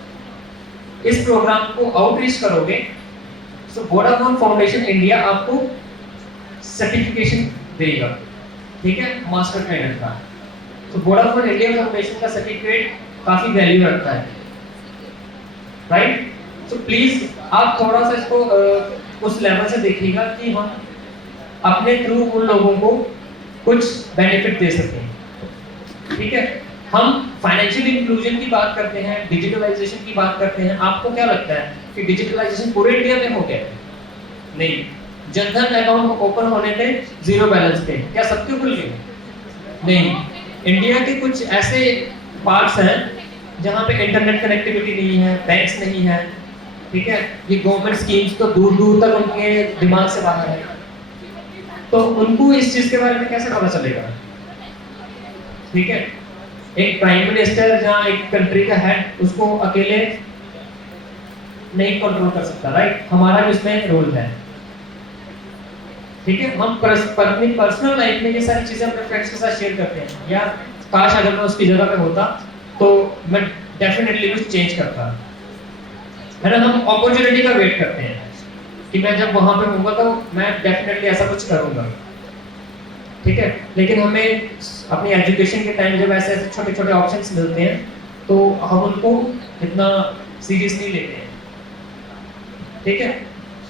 इस प्रोग्राम को आउटरीच करोगे तो वोडाफोन फाउंडेशन इंडिया आपको सर्टिफिकेशन देगा, ठीक है, मास्टर ट्रेनर का। तो वोडाफोन इंडिया फाउंडेशन का सर्टिफिकेट काफी वैल्यू रखता है, राइट। तो प्लीज आप थोड़ा सा इसको उस लेवल से देखिएगा कि हम अपने थ्रू उन लोगों को कुछ बेनिफिट दे सकें, ठीक है। हम फाइनेंशियल इंक्लूजन की बात करते हैं, डिजिटलाइजेशन की बात करते हैं, आपको क्या लगता है कि डिजिटलाइजेशन पूरे इंडिया में हो गया? नहीं, जनधन अकाउंट ओपन होने पे 0 बैलेंस पे, क्या सबके खुल गए? नहीं, इंडिया के कुछ ऐसे पार्ट्स हैं जहाँ पे इंटरनेट कनेक्टिविटी नहीं है, बैंक्स नहीं है, ठीक है, ये गवर्नमेंट स्कीम्स तो दूर दूर तक उनके दिमाग से बाहर है, तो उनको इस चीज के बारे में कैसे पता चलेगा, ठीक है। एक प्राइम मिनिस्टर जहाँ एक कंट्री का हेड उसको अकेले नहीं कंट्रोल कर सकता, राइट, हमारा भी इसमें रोल है, ठीक है। हम अपनी पर्सनल लाइफ में ये सारी चीजें अपने फ्रेंड्स के साथ शेयर करते हैं, या काश अगर मैं उसकी जगह पे होता तो मैं डेफिनेटली कुछ चेंज करता, है ना। हम अपॉर्चुनिटी का वेट करते हैं कि मैं जब वहां पे होऊंगा तो मैं डेफिनेटली ऐसा कुछ करूंगा, ठीक है। लेकिन हमें अपनी एजुकेशन के टाइम जब ऐसे ऐसे छोटे छोटे ऑप्शंस मिलते हैं तो हम उनको इतना सीरियसली लेते हैं, ठीक है।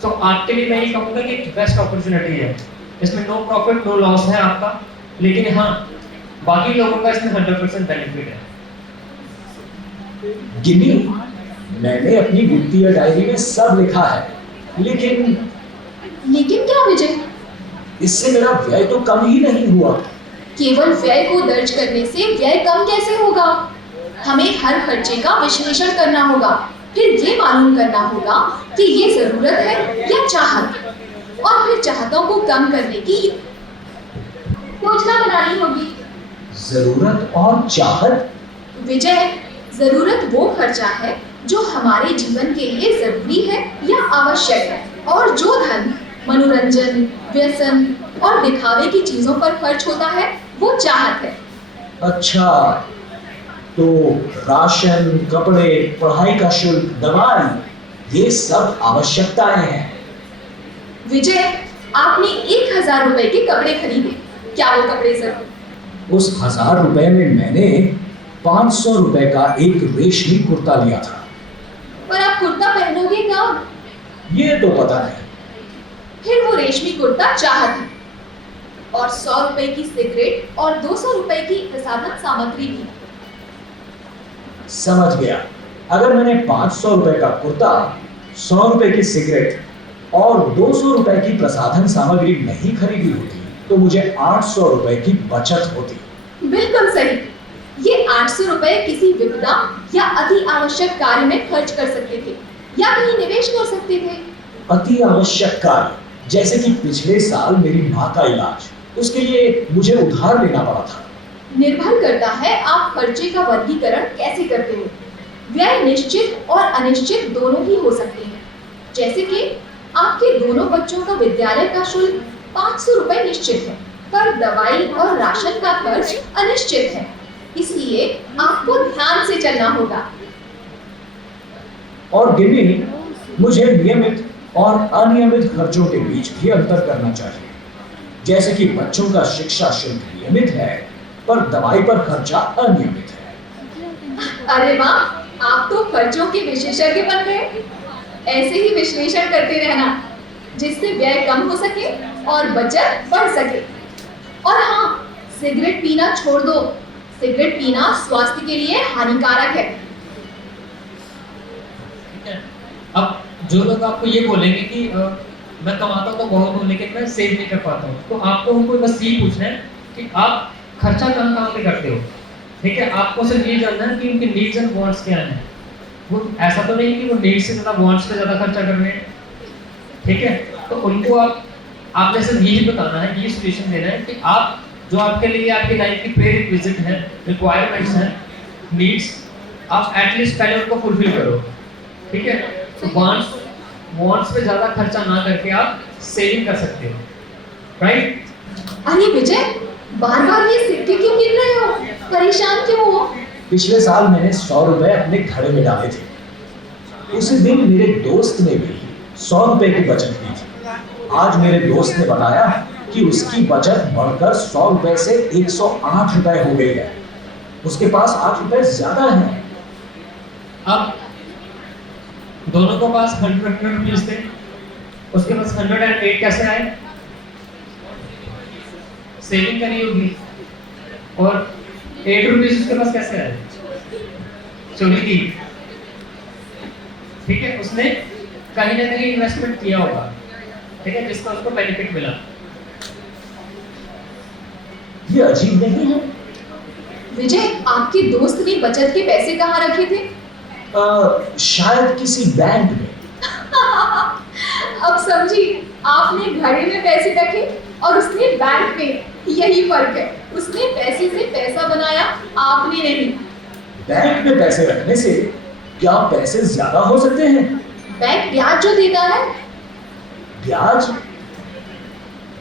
तो आपके लिए मैं ये कहूँगा कि बेस्ट अपॉर्चुनिटी है, इसमें नो प्रॉफिट नो लॉस है आपका, लेकिन हाँ बाकी लोगों का इसमें 100% बेनिफिट है। गिनी, मैंने अपनी वित्तीय डायरी में सब लिखा है, लेकिन क्या विजय? इससे मेरा व्यय तो कम ही नहीं हुआ। केवल व्यय को दर्ज करने से व्यय कम कैसे होगा? हमें हर खर्चे का विश्लेषण करना होगा, फिर ये मालूम करना होगा कि ये जरूरत है या चाहत, और फिर चाहतों को कम करने की योजना बनानी होगी। जरूरत और चाहत? विजय, जरूरत वो खर्चा है जो हमारे जीवन के लिए जरूरी है या आवश्यक है, और जो धन मनोरंजन, व्यसन और दिखावे की चीजों पर खर्च होता है वो चाहत है। अच्छा, तो राशन, कपड़े, पढ़ाई का शुल्क, दवाई, ये सब आवश्यकताएं हैं। विजय, आपने 1000 रुपए के कपड़े खरीदे, क्या वो कपड़े जरूरी? उस 1000 रुपए में मैंने 500 रुपए का एक रेशमी कुर्ता लिया था। पर आप कुर्ता पहनोगे कब? ये तो पता नहीं। फिर वो रेशमी कुर्ता चाहत है। और 100 रुपए की सिगरेट और 200 रुपए की प्रसाधन सामग्री भी। समझ गया। अगर मैंने 500 रुपए का कुर्ता, 100 रुपए की सिगरेट और 200 रुपए की प्रसाधन सामग्री नहीं खरीदी होती तो मुझे 800 रुपए की बचत होती। बिल्कुल सही। ये 800 रुपए किसी विपदा या अति आवश्यक कार्य में खर्च कर सकते थे या कहीं निवेश कर सकते थे। अति आवश्यक कार्य जैसे कि पिछले साल मेरी माँ का इलाज, उसके लिए मुझे उधार लेना पड़ा था। निर्भर करता है आप खर्चे का वर्गीकरण कैसे करते हो। व्यय निश्चित और अनिश्चित दोनों ही हो सकते हैं। जैसे कि आपके दोनों बच्चों का विद्यालय का शुल्क 500 रुपए निश्चित है, पर दवाई और राशन का खर्च अनिश्चित है। इसलिए आपको ध्यान से चलना होगा। और गिनी, मुझे नियमित और अनियमित खर्चों के बीच भी अंतर करना चाहिए। जैसे कि बच्चों का शिक्षा शुल्क नियमित है पर दवाई पर खर्चा अनियमित है। अरे वाह, आप तो खर्चों के विशेषज्ञ बन गए। ऐसे ही विश्लेषण करते रहना जिससे व्यय कम हो सके और बचत बढ़ सके। और हाँ, सिगरेट पीना छोड़ दो। सिगरेट पीना स्वास्थ्य के लिए हानिकारक है। अब जो लोग आपको ये बोलेंगे कि मैं कमाता तो बहुत हूँ लेकिन मैं सेव नहीं कर पाता हूँ, तो आपको उनको बस यही पूछना है कि आप खर्चा कहाँ कहाँ पे करते हो। ठीक है, आपको सिर्फ ये जानना है कि उनके नीड्स एंड वांट्स क्या हैं। वो ऐसा तो नहीं कि वो नीड्स से ज़्यादा वांट्स पे ज़्यादा खर्चा कर रहे हैं। ठीक है, तो उनको आपने सिर्फ यही बताना है, ये सजेशन देना है कि आप जो आपके लिए आपकी लाइफ की प्रीरिक्विजिट है, रिक्वायरमेंट्स हैं, नीड्स, आप एटलीस्ट पहले उनको फुलफिल करो। ठीक है, तो वांट्स पे ज़्यादा खर्चा ना करके आप सेविंग कर सकते हो। राइट? अरे विजय, बार बार ये सिक्के क्यों गिन रहे हो? परेशान क्यों हो? पिछले साल मैंने 100 रुपए अपने घड़े में डाले थे। उसी दिन मेरे दोस्त ने भी 100 रुपए की बचत की थी। आज मेरे दोस्त ने बताया कि उसकी बचत बढ़कर 100 रुपए से 108 रुपए हो गई है। उसके पास 8 रुपए ज्यादा है। अब दोनों के पास 100 रुपीज थे, उसके पास 108 कैसे आए? सेविंग करी होगी। और 8 रुपीज उसके पास कैसे आए? चोरी की। ठीक है, उसने कहीं ना कहीं इन्वेस्टमेंट किया होगा। ठीक है, जिसका उसको बेनिफिट मिला। ये अजीब नहीं है? विजय, आपके दोस्त ने बचत के पैसे कहाँ रखे थे? शायद किसी बैंक में। अब समझी, आपने घड़े में पैसे रखे और उसने बैंक में। यही फर्क है, उसने पैसे से पैसा बनाया, आपने नहीं। बैंक में पैसे रखने से क्या पैसे ज्यादा हो सकते हैं? बैंक ब्याज जो देता है। ब्याज?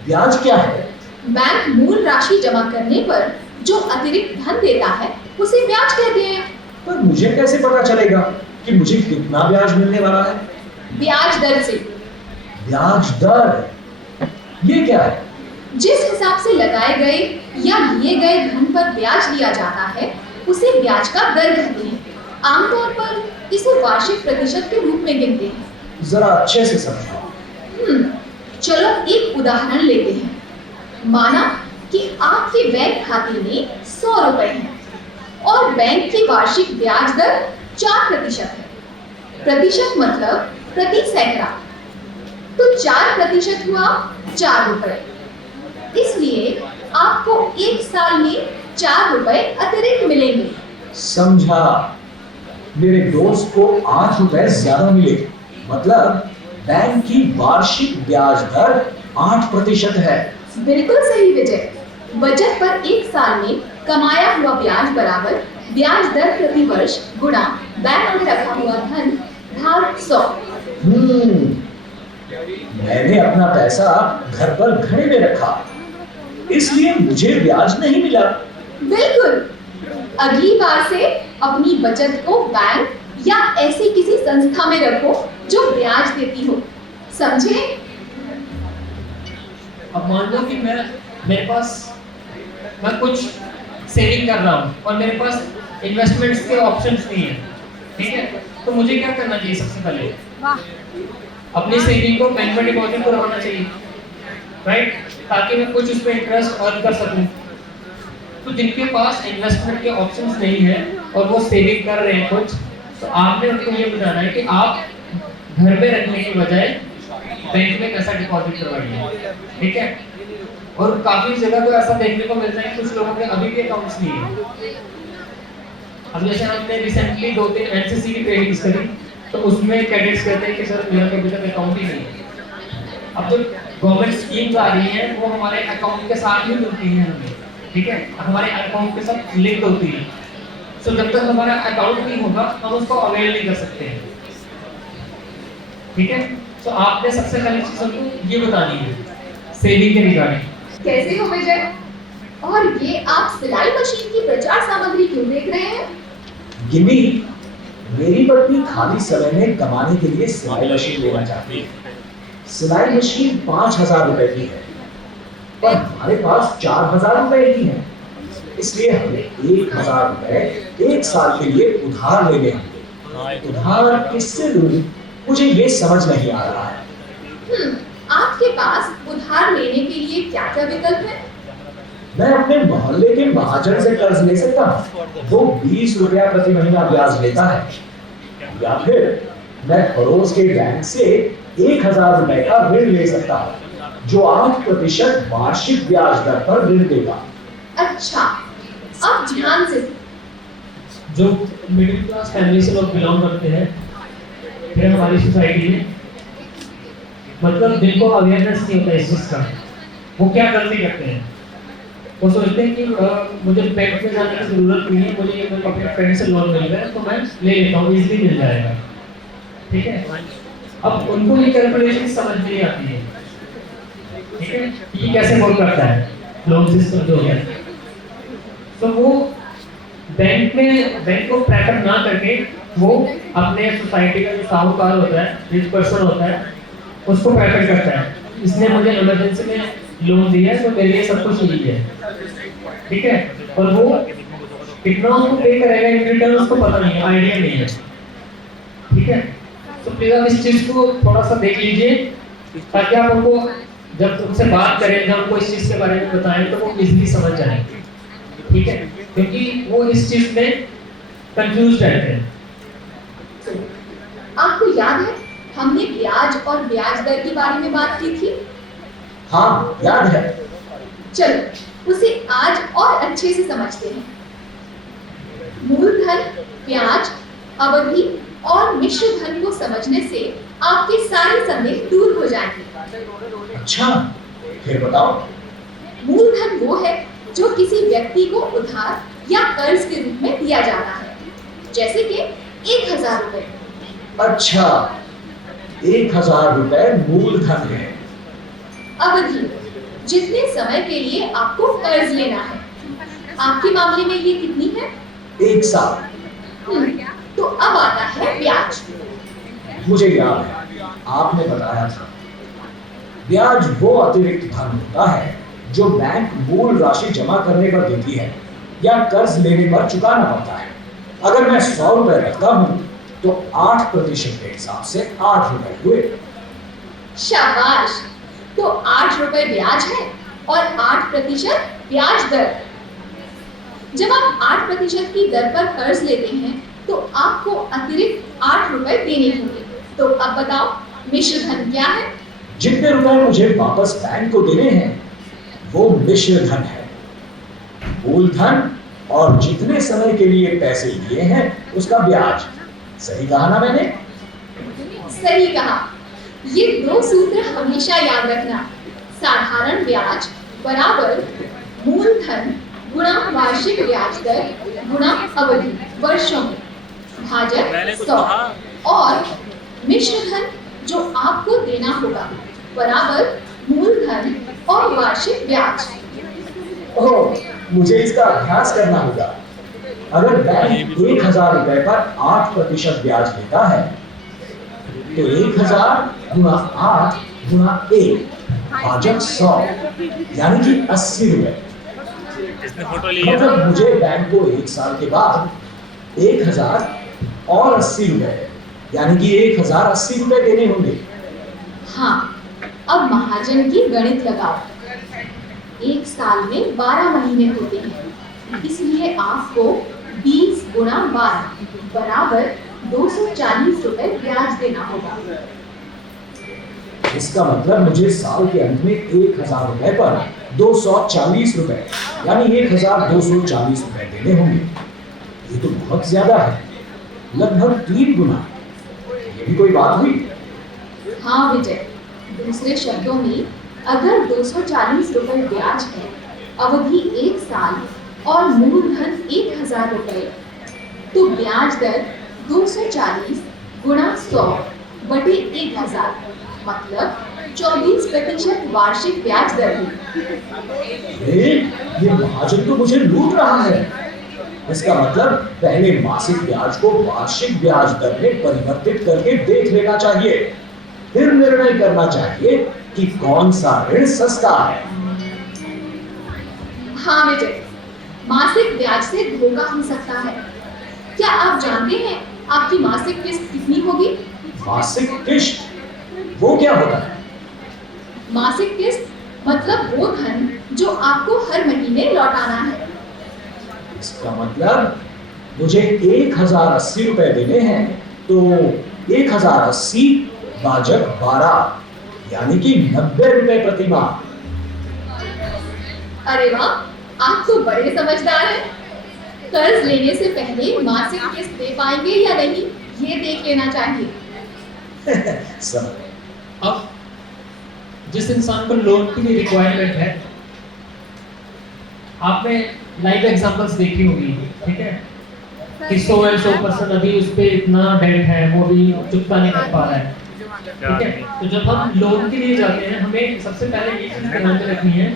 ब्याज क्या है? बैंक मूल राशि जमा करने पर जो अतिरिक्त धन देता है उसे ब्याज कहते हैं। पर मुझे कैसे पता चलेगा कि मुझे कितना ब्याज मिलने वाला है? ब्याज दर से। ब्याज दर? ये क्या है? जिस हिसाब से लगाए गए या लिए गए धन पर ब्याज लिया जाता है उसे ब्याज का दर कहते हैं। आमतौर पर इसे वार्षिक प्रतिशत के रूप में गिनते हैं। जरा अच्छे से समझाओ। चलो एक उदाहरण लेते हैं। माना कि आपके बैंक खाते में 100 रुपए हैं और बैंक की वार्षिक ब्याज दर 4% है। प्रतिशत मतलब प्रति सैकड़ा, तो 4% हुआ 4 रुपए। इसलिए आपको एक साल में 4 रुपए अतिरिक्त मिलेंगे। समझा। मेरे दोस्त को 8 रुपए ज्यादा मिले, मतलब बैंक की वार्षिक ब्याज दर 8% है। बिल्कुल सही विजय। बचत पर एक साल में कमाया हुआ ब्याज बराबर ब्याज दर प्रति वर्ष गुणा बैंक में रखा हुआ धन भाग 100। मैंने अपना पैसा घर पर घड़े में रखा, इसलिए मुझे ब्याज नहीं मिला। बिल्कुल। अगली बार से अपनी बचत को बैंक या ऐसी किसी संस्था में रखो जो ब्याज देती हो। समझे? अब मान लो कि मैं कुछ सेविंग कर रहा हूँ और मेरे पास इन्वेस्टमेंट्स के ऑप्शंस नहीं है। ठीक है, तो मुझे क्या करना चाहिए? सबसे पहले अपनी सेविंग को बैंक में डिपॉजिट करवाना चाहिए। राइट, ताकि मैं कुछ उसमें इंटरेस्ट अर्न कर सकूं। तो जिनके पास इन्वेस्टमेंट के ऑप्शंस नहीं है और वो सेविंग कर रहे हैं कुछ, तो आपने उनको ये बताना है कि आप घर में रखने की बजाय बैंक में पैसा डिपॉजिट करवाइए, ठीक है। और काफी जगह तो ऐसा देखने को मिलता है कुछ लोगों के अभी भी अकाउंट्स नहीं है। अब जैसे हमने रिसेंटली 2-3 एनसीसी की ट्रेनिंग्स करी, तो उसमें कैडेट्स कहते हैं कि सर मेरा तो अभी तक अकाउंट ही नहीं है। अब जो गवर्नमेंट स्कीम्स आ रही हैं वो हमारे अकाउंट के साथ ही मिलती हैं हमें, ठीक है, हमारे अकाउंट के साथ लिंक होती है। सो जब तक हमारा अकाउंट नहीं होगा हम उसको अवेल नहीं कर सकते हैं, ठीक है। तो आपने सबसे पहले चीज हमको ये बतानी है सेविंग के रिगार्डिंग। कैसे हो विजय? और ये आप सिलाई मशीन की प्रचार सामग्री क्यों देख रहे हैं? गिन्नी, मेरी पत्नी खाली समय में कमाने के लिए सिलाई मशीन लेना चाहती है। सिलाई मशीन 5,000 रुपए की है, पर हमारे पास 4,000 रुपए की है, इसलिए हमें 1,000 रुपए 1 साल के लिए उधार लेने होंगे। उधार किससे लूं, मुझे ये समझ नहीं आ रहा है। आपके पास उधार लेने के लिए क्या क्या विकल्प है? मैं अपने मोहल्ले के महाजन से कर्ज ले सकता हूँ, वो 20 रुपया प्रति महीना ब्याज लेता है, या फिर मैं पड़ोस के बैंक से 1,000 रुपए का ऋण ले सकता हूँ जो 8% वार्षिक ब्याज दर पर ऋण देगा। अच्छा, अब ध्यान से जो मिडिल क्लास फैमिली से लोग बिलोंग करते हैं फिर हमारी सोसाइटी में, मतलब जिनको अवेयरनेस नहीं होता इस चीज का, वो क्या गलती करते हैं, वो सोचते हैं कि मुझे बैंक में जाने की जरूरत नहीं है, मुझे अपने फ्रेंड से लोन मिल रहा है तो मैं ले लेता हूँ, इजीली मिल जाएगा, ठीक है। अब उनको ये कैलकुलेशन समझ नहीं आती है, ठीक है, ये कैसे वर्क करता है लोन सिस्टम जो है। तो वो बैंक को प्रेफर ना करके वो अपने सोसाइटी का जो साहूकार होता है, रिच पर्सन होता है, उसको प्रेफर करता है, इसने मुझे इमरजेंसी में लोन दिया है तो मेरे लिए सब कुछ यही है, ठीक है। और वो कितना उसको पे करेगा इन रिटर्न उसको पता नहीं है, आइडिया नहीं है, ठीक है। तो प्लीज आप इस चीज को थोड़ा सा देख लीजिए ताकि आप उनको जब उनसे बात करें, जब उनको इस चीज के बारे में बताएं तो वो इजीली समझ जाए, ठीक है, क्योंकि वो इस चीज में कंफ्यूज रहते हैं। आपको याद है हमने ब्याज और ब्याज दर के बारे में बात की थी? हाँ, याद है। चलो उसे आज और अच्छे से समझते हैं। मूलधन, ब्याज, अवधि और मिश्र धन को समझने से आपके सारे संदेह दूर हो जाएंगे। अच्छा, फिर बताओ। मूलधन वो है जो किसी व्यक्ति को उधार या कर्ज के रूप में दिया जाता है, जैसे कि 1,000 रुपए। अच्छा, 1,000 रुपए मूलधन है। अवधि, जितने समय के लिए आपको कर्ज लेना है। आपके मामले में ये कितनी है? 1 साल। तो अब आता है ब्याज। मुझे याद है, आपने बताया था ब्याज वो अतिरिक्त धन होता है जो बैंक मूल राशि जमा करने पर देती है या कर्ज लेने पर चुकाना पड़ता है। अगर मैं 100 रुपए रखता हूँ तो 8% के हिसाब से 8 रुपए हुए। शाबाश, तो 8 रुपए ब्याज है और 8% ब्याज दर। जब आप 8% की दर पर कर्ज लेते हैं तो आपको अतिरिक्त 8 रुपए देने होंगे। तो अब बताओ मिश्र धन क्या है? जितने रुपए मुझे वापस बैंक को देने हैं वो मिश्र धन है। मूलधन और जितने समय के लिए पैसे लिए हैं उसका ब्याज। सही कहा ना मैंने? सही कहा। ये 2 सूत्र हमेशा याद रखना। साधारण ब्याज बराबर मूलधन गुणा वार्षिक ब्याज दर गुणा अवधि वर्षों में भाजक 100 और मिश्र धन जो आपको देना होगा बराबर मूलधन और वार्षिक ब्याज। ओह, मुझे इसका अभ्यास करना होगा। अगर बैंक 1,000 रुपए पर 8% ब्याज लेता है तो 1,000 गुणा 8 गुणा 1 भाजक 100 यानी कि 80 रुपए। मतलब मुझे बैंक को 1 साल के बाद 1,000 और 80 रुपए यानी कि 1,080 रुपए देने होंगे। हाँ, अब महाजन की गणित लगाओ। एक साल में 12 महीने होते हैं, इसलिए आपको 20 गुणा 12 बराबर 240 रुपए ब्याज देना होगा। इसका मतलब मुझे साल के अंत में 1000 रुपए पर 240 रुपए यानी 1240 रुपए देने होंगे। ये तो बहुत ज्यादा है, लगभग 3 गुना। ये भी कोई बात हुई? हाँ विजय, दूसरे शब्दों में अगर 240 रुपए ब्याज है, अवधि 1 साल और मूलधन 1000 रुपए, तो ब्याज दर 240 गुणा 100 बटे 1000 मतलब 24% वार्षिक ब्याज दर है। ये महाजन तो मुझे लूट रहा है। इसका मतलब पहले मासिक ब्याज को वार्षिक ब्याज दर में परिवर्तित करके देख लेना चाहिए, फिर निर्णय करना चाहिए कि कौन सा ऋण सस्ता है। हाँ विजय, मासिक ब्याज से धोखा हो सकता है। क्या आप जानते हैं आपकी मासिक किस्त कितनी होगी? मासिक किस्त वो क्या होता है? मासिक किस्त मतलब वो धन जो आपको हर महीने लौटाना है। इसका मतलब मुझे 1080 रुपए देने हैं, तो 1080 भाजक 12 यानी कि 90 रुपए प्रति माह। अरे वाह, आप तो बड़े समझदार हैं। कर्ज लेने से पहले मासिक किस्त दे पाएंगे या नहीं, ये देख लेना चाहिए। सब अब जिस इंसान को लोन के लिए रिक्वायरमेंट है, आपने लाइव एग्जांपल्स देखी होगी, ठीक है, कि 100% अभी उस पे इतना डेट है, वो भी चुकता नहीं कर पा रहा है, ठीक है। तो जब हम लोन के लिए जाते हैं, हमें सबसे पहले ये चीज ध्यान में रखनी है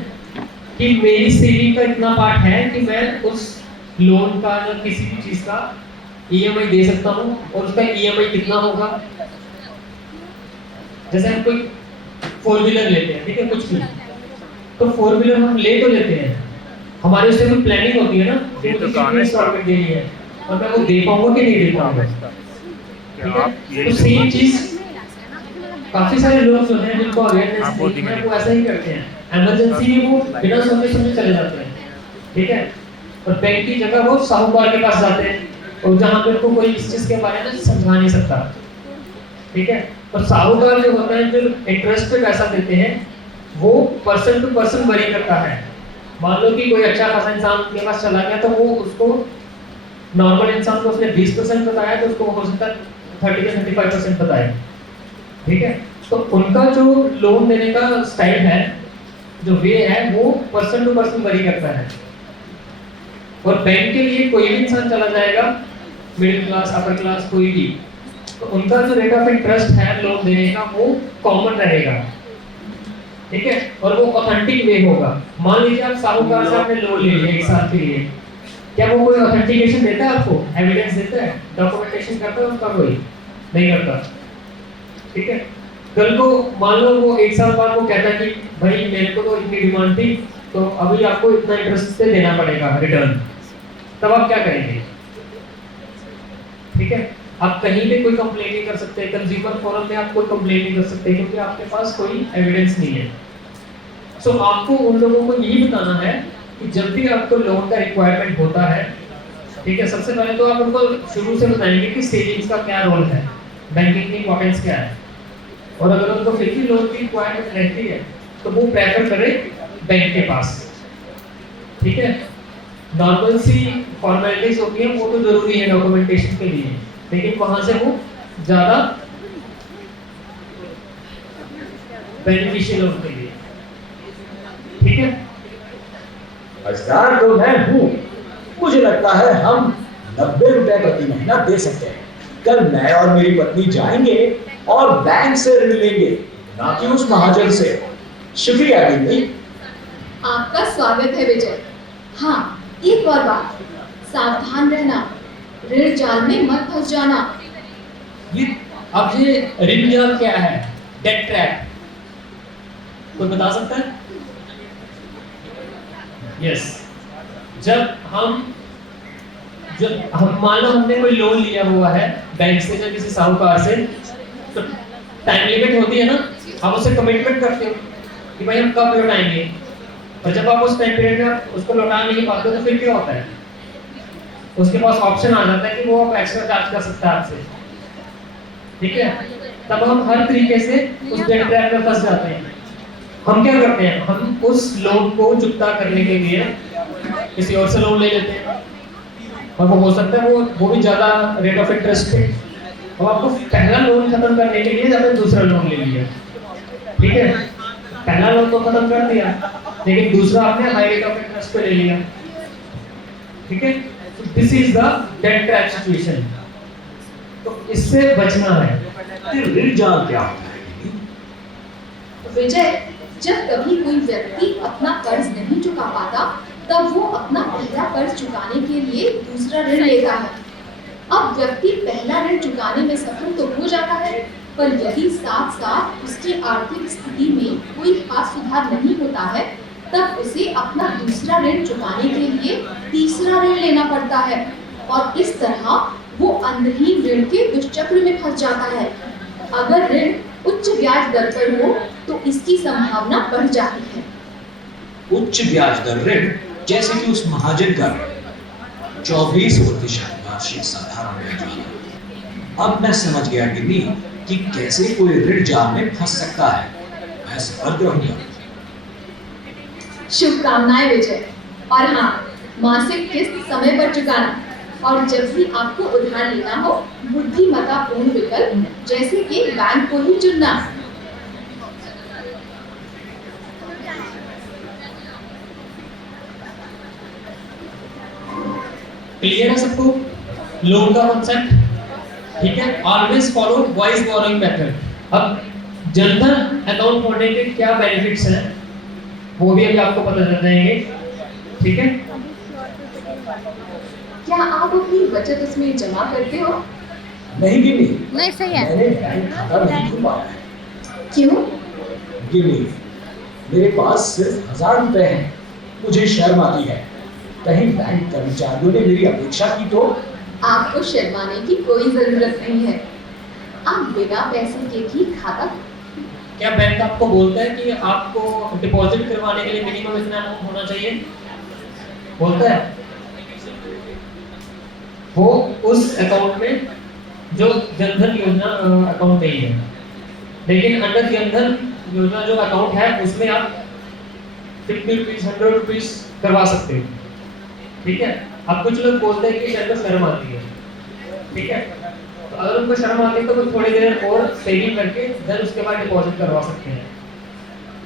कि मेरी सेविंग का इतना पार्ट है कि मैं उस लोन का या किसी भी चीज का ईएमआई दे सकता हूँ, और उसका ईएमआई कितना होगा। जैसे हम कोई 4 व्हीलर लेते हैं, ठीक है, कुछ भी, तो 4 व्हीलर हम ले तो लेते हैं, हमारे उससे कोई प्लानिंग होती है ना, ये तो कितनी इंस्टॉलमेंट देनी है और मैं वो दे पाऊंगा कि नहीं दे पाऊंगा, ठीक है। तो सेम चीज काफी सारे लोग जो हैं जिनको अवेयरनेस नहीं है, वो ऐसा ही करते हैं, इमरजेंसी में वो बिना सोचे समझे चले जाते हैं, ठीक है, और बैंक की जगह वो साहूकार के पास जाते हैं, और जहाँ पे उनको कोई इस चीज के बारे में समझा नहीं सकता, ठीक है। और साहूकार जो होता है, जो इंटरेस्ट पे पैसा देते हैं, वो पर्सन टू पर्सन वरी करता है। मान लो कि कोई अच्छा खासा इंसान के पास चला गया, तो वो उसको नॉर्मल इंसान को उसने 20% बताया, तो उसको हो सकता है 30 से 35% बताए, ठीक है। तो उनका जो लोन देने का स्टाइल है, जो वे है, वो पर्सन टू पर्सन वरी करता है। और बैंक के लिए कोई भी इंसान चला जाएगा, मिडिल क्लास, अपर क्लास, कोई भी, तो उनका जो रेट ऑफ इंटरेस्ट है लोन देने का, वो कॉमन रहेगा, ठीक है, और वो ऑथेंटिक वे होगा। मान लीजिए आप साहूकार से आपने लोन ले लिया 1 साल के लिए, क्या वो कोई ऑथेंटिकेशन देता है आपको, एविडेंस देता है, डॉक्यूमेंटेशन करता है उसका? कोई नहीं करता, ठीक है। कल को मान लो वो 1 साल बाद वो कहता है कि भाई मेरे को तो इतनी डिमांड थी, तो अभी आपको इतना इंटरेस्ट से देना पड़ेगा रिटर्न, तब आप क्या करेंगे? ठीक है, आप कहीं पे कोई कंप्लेन नहीं कर सकते, कंज्यूमर फोरम में आप कोई कंप्लेन नहीं कर सकते, क्योंकि आपके पास कोई एविडेंस नहीं है। सो आपको उन लोगों को यही बताना है कि जब भी आपको लोन का रिक्वायरमेंट होता है, ठीक है, सबसे पहले तो आप उनको शुरू से बताएंगे कि सेविंग्स का क्या रोल है, बैंकिंग की इंपॉर्टेंस क्या है, और अगर उनको फिर भी लोन की रिक्वायरमेंट रहती है तो वो प्रेफर करें बैंक के पास, ठीक है। नॉर्मल सी फॉर्मेलिटीज होती है, वो तो जरूरी है डॉक्यूमेंटेशन के लिए, लेकिन वहां से वो ज्यादा बेनिफिशियल है उनके लिए, ठीक है। कर्जदार तो मैं हूँ, मुझे लगता है हम 90 रुपए प्रति महीना दे सकते हैं। कल मैं और मेरी पत्नी जाएंगे और बैंक से ऋण लेंगे, ना कि उस महाजन से। शुक्रिया दीदी। आपका स्वागत है विजय। हाँ, एक और बात, सावधान रहना, ऋण जाल में मत फंस जाना। ये ऋण जाल क्या है? डेट ट्रैप, कोई बता सकता है? यस, जब हम मान लो हमने कोई लोन लिया हुआ है बैंक से या किसी साहूकार से, तो टाइम लिमिट होती है ना, आप उससे कमिटमेंट करते हो कि भाई हम कब लौटाएंगे, और जब आप उस टाइम पीरियड में उसको लौटा नहीं पाते तो फिर क्या होता है, उसके पास ऑप्शन आ जाता है कि वो आप एक्स्ट्रा चार्ज कर सकता है आपसे, ठीक है। तब हम हर तरीके से उस डेट ट्रैप में फंस जाते हैं। हम क्या करते हैं, हम उस लोन को चुकता करने के लिए किसी और से लोन ले लेते हैं, और वो हो सकता है वो भी ज़्यादा रेट ऑफ इंटरेस्ट पे, और आपको पहला लोन खत्म करने के लिए आपने दूसरा लोन ले लिया, ठीक है। पहला लोन तो खत्म कर दिया, लेकिन दूसरा आपने हाई रेट ऑफ इंटरेस्ट पे ले लिया, ठीक है। This is the debt trap situation. तो इससे बचना है। ऋण जाल क्या होता है? विजय, जब कभी कोई व्यक्ति अपना कर्ज नहीं चुका पाता, तब वो अपना पहला कर्ज चुकाने के लिए दूसरा ऋण लेता है। अब व्यक्ति पहला ऋण चुकाने में सफल तो हो जाता है, पर यदि साथ साथ उसकी आर्थिक स्थिति में कोई खास सुधार नहीं होता है, तब उसे अपना दूसरा ऋण चुकाने के लिए तीसरा ऋण लेना पड़ता है, और इस तरह वो अंतहीन ऋण के दुष्चक्र में फंस जाता है। अगर ऋण उच्च ब्याज दर पर हो तो इसकी संभावना बढ़ जाती है। उच्च ब्याज दर ऋण, जैसे कि उस महाजन का ऋण 24% वार्षिक साधारण ब्याज। अब मैं समझ गया गिन्नी कि कैसे कोई ऋण जाल में फंस सकता है। मैं सफल रहूंगा। शुभकामनाएं विजय। और हाँ, मासिक किस्त समय पर चुकाना, और जब भी आपको उधार लेना हो, बुद्धिमत्तापूर्ण विकल्प जैसे कि बैंक को ही चुनना। क्लियर है सबको लोन का कॉन्सेप्ट, ठीक है। Always follow wise borrowing method. अब जनधन अकाउंट खोलने के क्या बेनिफिट्स हैं वो भी अभी आपको पता चल जाएंगे, ठीक है। क्या आप अपनी बचत उसमें जमा करते हो? नहीं गिन्नी, नहीं सही है। मैंने बैंक खाता नहीं खुलवाया है। क्यों? गिन्नी, मेरे पास सिर्फ 1000 रुपए हैं। मुझे शर्म आती है, कहीं बैंक कर्मचारियों ने मेरी अपेक्षा की तो। आपको शर्माने की कोई जरूरत नहीं है। आप बिना पैसे के भी खाता। क्या बैंक आपको बोलता है कि आपको डिपॉजिट करवाने के लिए मिनिमम इतना अमाउंट होना चाहिए? बोलता है? वो उस अकाउंट में जो जनधन योजना अकाउंट नहीं है, लेकिन अंडर जनधन योजना जो अकाउंट है उसमें आप 50 रुपीज 100 रुपीज करवा सकते हो, ठीक है। अब कुछ लोग बोलते हैं कि शायद को शर्म आती है, ठीक है। तो अगर उनको शर्म आती है तो वो थोड़ी देर और सेविंग करके देन उसके बाद डिपॉजिट करवा सकते हैं।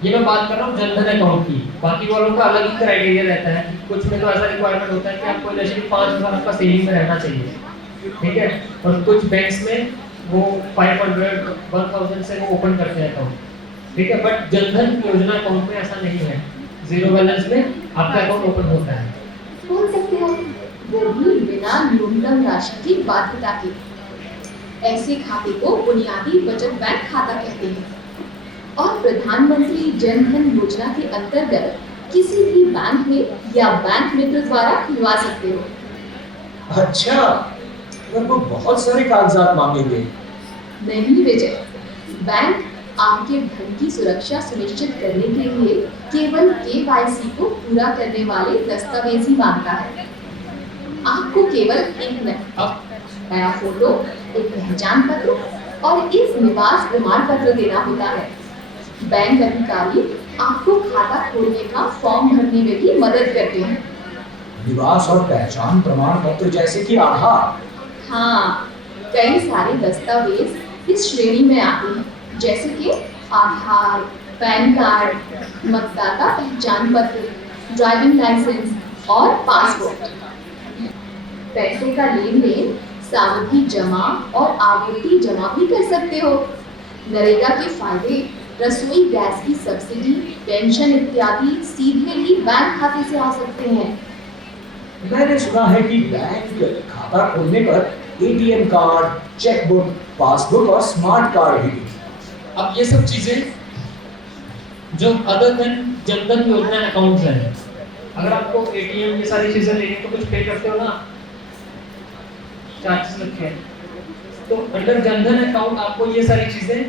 ये मैं बात कर रहा हूँ जनधन अकाउंट की। बाकी वालों का अलग ही क्राइटेरिया रहता है। कुछ में तो ऐसा रिक्वायरमेंट होता है कि आपको जैसे 5,000 आपका सेविंग में रहना चाहिए, ठीक है। और कुछ बैंक्स में वो 500 1000 से वो ओपन करते हैं अकाउंट, ठीक है। बट जनधन योजना अकाउंट में ऐसा नहीं है, जीरो बैलेंस में आपका अकाउंट ओपन होता है। खोल सकते हो, वो भी बिना न्यूनतम राशि की बाध्यता के। ऐसे खाते को बुनियादी बचत बैंक खाता कहते हैं, और प्रधानमंत्री जन धन योजना के अंतर्गत किसी भी बैंक में या बैंक मित्र द्वारा खुलवा सकते हो। अच्छा, लगभग बहुत सारे कागजात मांगेंगे। नहीं विजय, बैंक आपके धन की सुरक्षा सुनिश्चित करने के लिए केवल KYC को पूरा करने वाले दस्तावेज ही मांगता है। आपको केवल एक नया फोटो, एक पहचान पत्र और एक निवास प्रमाण पत्र देना होता है। बैंक अधिकारी आपको खाता खोलने का फॉर्म भरने में भी मदद करते हैं। निवास और पहचान प्रमाण पत्र जैसे कि आधार। हाँ, कई सारे दस्तावेज इस श्रेणी में आते हैं, जैसे कि आधार, पैन कार्ड, मतदाता पहचान पत्र, ड्राइविंग लाइसेंस और पासपोर्ट। पैसे का लेन देन सावधि जमा और आवर्ती जमा भी कर सकते हो। नरेगा के फायदे, रसोई गैस की सब्सिडी, पेंशन इत्यादि सीधे ही बैंक खाते से आ सकते हैं। मैंने सुना है कि बैंक खाता खोलने पर ATM कार्ड, चेकबुक, पासबुक और स्मार्ट कार्ड भी। अब ये सब चीजें जो अदर देन जनधन योजना अकाउंट्स हैं, अगर आपको ATM ये सारी चीजें लेनी तो कुछ पे करते हो ना, चार्जेस लगते हैं। तो अंडर जनधन अकाउंट आपको ये सारी चीजें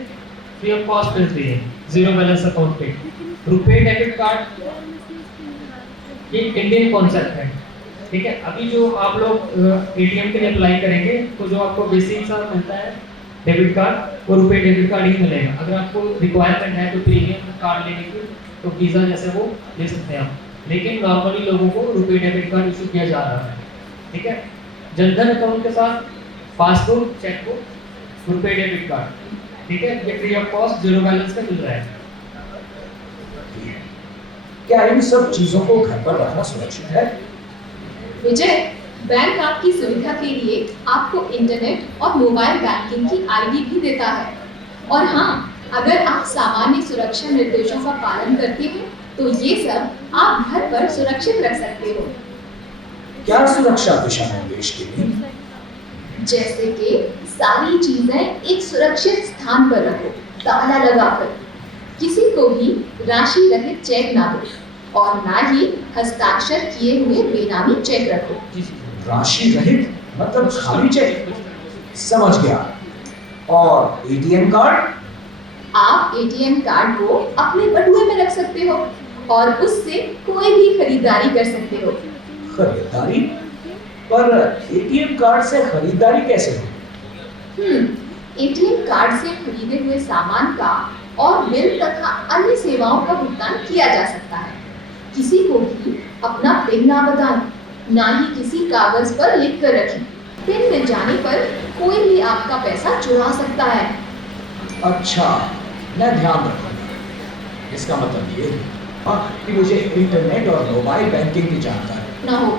फ्री ऑफ कॉस्ट मिलती है जीरो बैलेंस अकाउंट पे। रुपे डेबिट कार्ड ये इंडियन कॉन्सेप्ट है, ठीक है। अभी जो आप लोग एटीएम के लिए अप्लाई करेंगे तो जो आपको बेसिक सा मिलता है डेबिट कार्ड, वो रुपे डेबिट कार्ड ही मिलेगा। अगर आपको रिक्वायरमेंट है तो प्रीमियम कार्ड लेने की तो वीज़ा जैसे वो ले सकते हैं आप, लेकिन नॉर्मली लोगों को रुपे डेबिट कार्ड इशू किया जा रहा है, ठीक है। जनधन अकाउंट के साथ passbook, chequebook, RuPay debit card, ठीक है, ये free of cost zero balance का मिल रहा है। क्या इन सब चीजों को घर पर रखना सुरक्षित है? विजय, बैंक आपकी सुविधा के लिए आपको इंटरनेट और मोबाइल बैंकिंग की आईडी भी देता है। और हाँ, अगर आप सामान्य सुरक्षा निर्देशों का पालन करते हैं तो ये सब आप घर पर सुरक्षित रख सकते हो। क्या सुरक्षा दिशा निर्देश के लिए? जैसे कि सारी चीजें एक सुरक्षित स्थान पर रखो, ताला लगाकर, किसी को भी राशि रहित चेक ना दो और ना ही हस्ताक्षर किए हुए बेनामी चेक रखो। राशि रहित मतलब खाली चेक? समझ गया। और एटीएम कार्ड? आप एटीएम कार्ड को अपने बटुए में रख सकते हो और उससे कोई भी खरीदारी कर सकते हो। खरीदारी? पर एटीएम कार्ड से खरीदारी कैसे हो? एटीएम कार्ड से खरीदे हुए सामान का और बिल तथा अन्य सेवाओं का भुगतान किया जा सकता है। किसी को भी अपना पिन ना बताएं, ना ही किसी कागज पर लिख कर रखें। पिन मिल जाने पर कोई भी आपका पैसा चुरा सकता है। अच्छा, मैं ध्यान रखूंगा। इसका मतलब ये है कि मुझे इंटरनेट और मोबाइल बैंकिंग की जानकारी ना हो।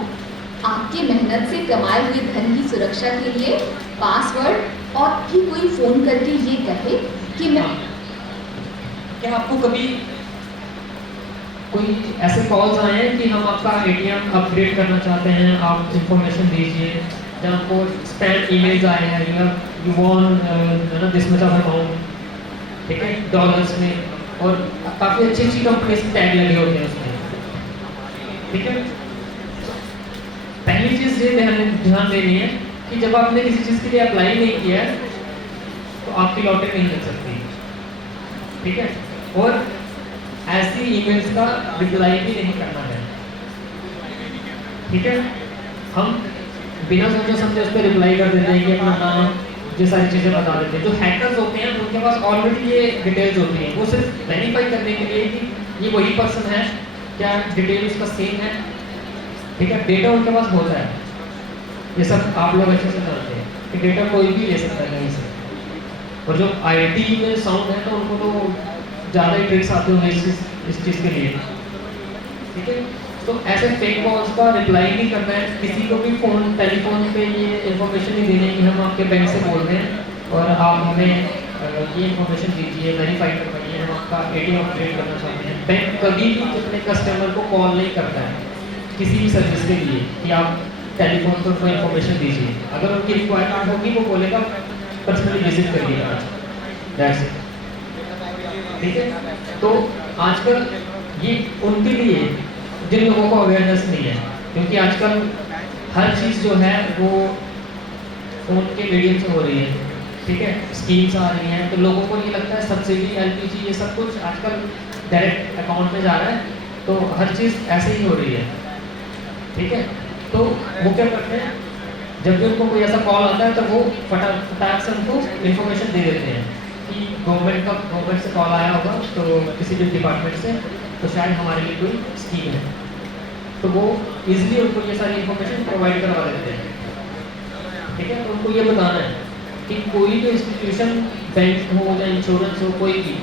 आपके मेहनत से कमाए हुए धन की सुरक्षा के लिए पासवर्ड और भी कोई फोन करके ये कहे कि मैं क्या आपको कभी कोई ऐसे कॉल्स आए हैं कि हम आपका एटीएम अपग्रेड करना चाहते हैं, आप इंफॉर्मेशन दीजिए, या आपको स्पैम ईमेल्स आए हैं, you want this much of amount, ठीक है, डॉलर्स में, और काफ़ी अच्छी अच्छी कंपनी से टैग लगे होते हैं उसमें, ठीक है। पहली चीज़ ये ध्यान देनी है कि जब आपने किसी चीज़ के लिए अप्लाई नहीं किया है तो आपकी लॉटरी नहीं लग सकती, ठीक है। और ऐसी ईमेल्स का रिप्लाई भी नहीं करना है, ठीक है। हम बिना सोचे समझे उस पर रिप्लाई कर देते हैं कि अपना नाम, ये सारी चीज़ें बता देते हैं। जो हैकर्स होते हैं उनके पास ऑलरेडी ये डिटेल्स होती हैं, वो सिर्फ वेरीफाई करने के लिए कि ये वही पर्सन है, क्या डिटेल उसका सेम है, ठीक है। डेटा उनके पास होता है, ये सब आप लोग अच्छे से जानते हैं कि डेटा कोई भी ले सकता है कहीं से। और जो आईटी में साउंड है तो उनको तो ज़्यादा ही ट्रिक्स आते होंगे इस चीज़ के लिए, ठीक है। तो ऐसे फेक कॉल्स का रिप्लाई नहीं करना है। किसी को भी फ़ोन टेलीफोन पे ये इन्फॉर्मेशन नहीं देनी है कि हम आपके बैंक से बोल रहे हैं और आप हमें ये इन्फॉर्मेशन दीजिए, वेरीफाई करवाइए, हम आपका एटीएम अपडेट करना चाहते हैं। बैंक कभी भी अपने कस्टमर को कॉल नहीं करता है किसी भी सर्विस के लिए कि आप टेलीफोन पर कोई इन्फॉर्मेशन दीजिए। अगर उनकी रिक्वायरमेंट होगी वो बोलेगा पर्सनली विजिट करिएगा, दैट्स इट, ठीक है। तो आजकल ये उनके लिए जिन लोगों को अवेयरनेस नहीं है, क्योंकि आजकल हर चीज़ जो है वो फ़ोन के मीडियम से हो रही है, ठीक है। स्कीम्स आ रही हैं तो लोगों को ये लगता है सब्सिडी, एलपीजी, ये सब कुछ आजकल डायरेक्ट अकाउंट में जा रहा है, तो हर चीज़ ऐसे ही हो रही है, ठीक है। तो वो क्या करते हैं, जब भी उनको कोई ऐसा कॉल आता है तो वो फटाक से उनको इन्फॉर्मेशन दे देते हैं कि गवर्नमेंट से कॉल आया होगा तो किसी भी डिपार्टमेंट से, तो शायद हमारे लिए कोई स्कीम है, तो वो इजीली उनको ये सारी इन्फॉर्मेशन प्रोवाइड करवा देते हैं, ठीक है। तो उनको ये बताना है कि कोई भी इंस्टीट्यूशन, बैंक हो या इंश्योरेंस हो, कोई भी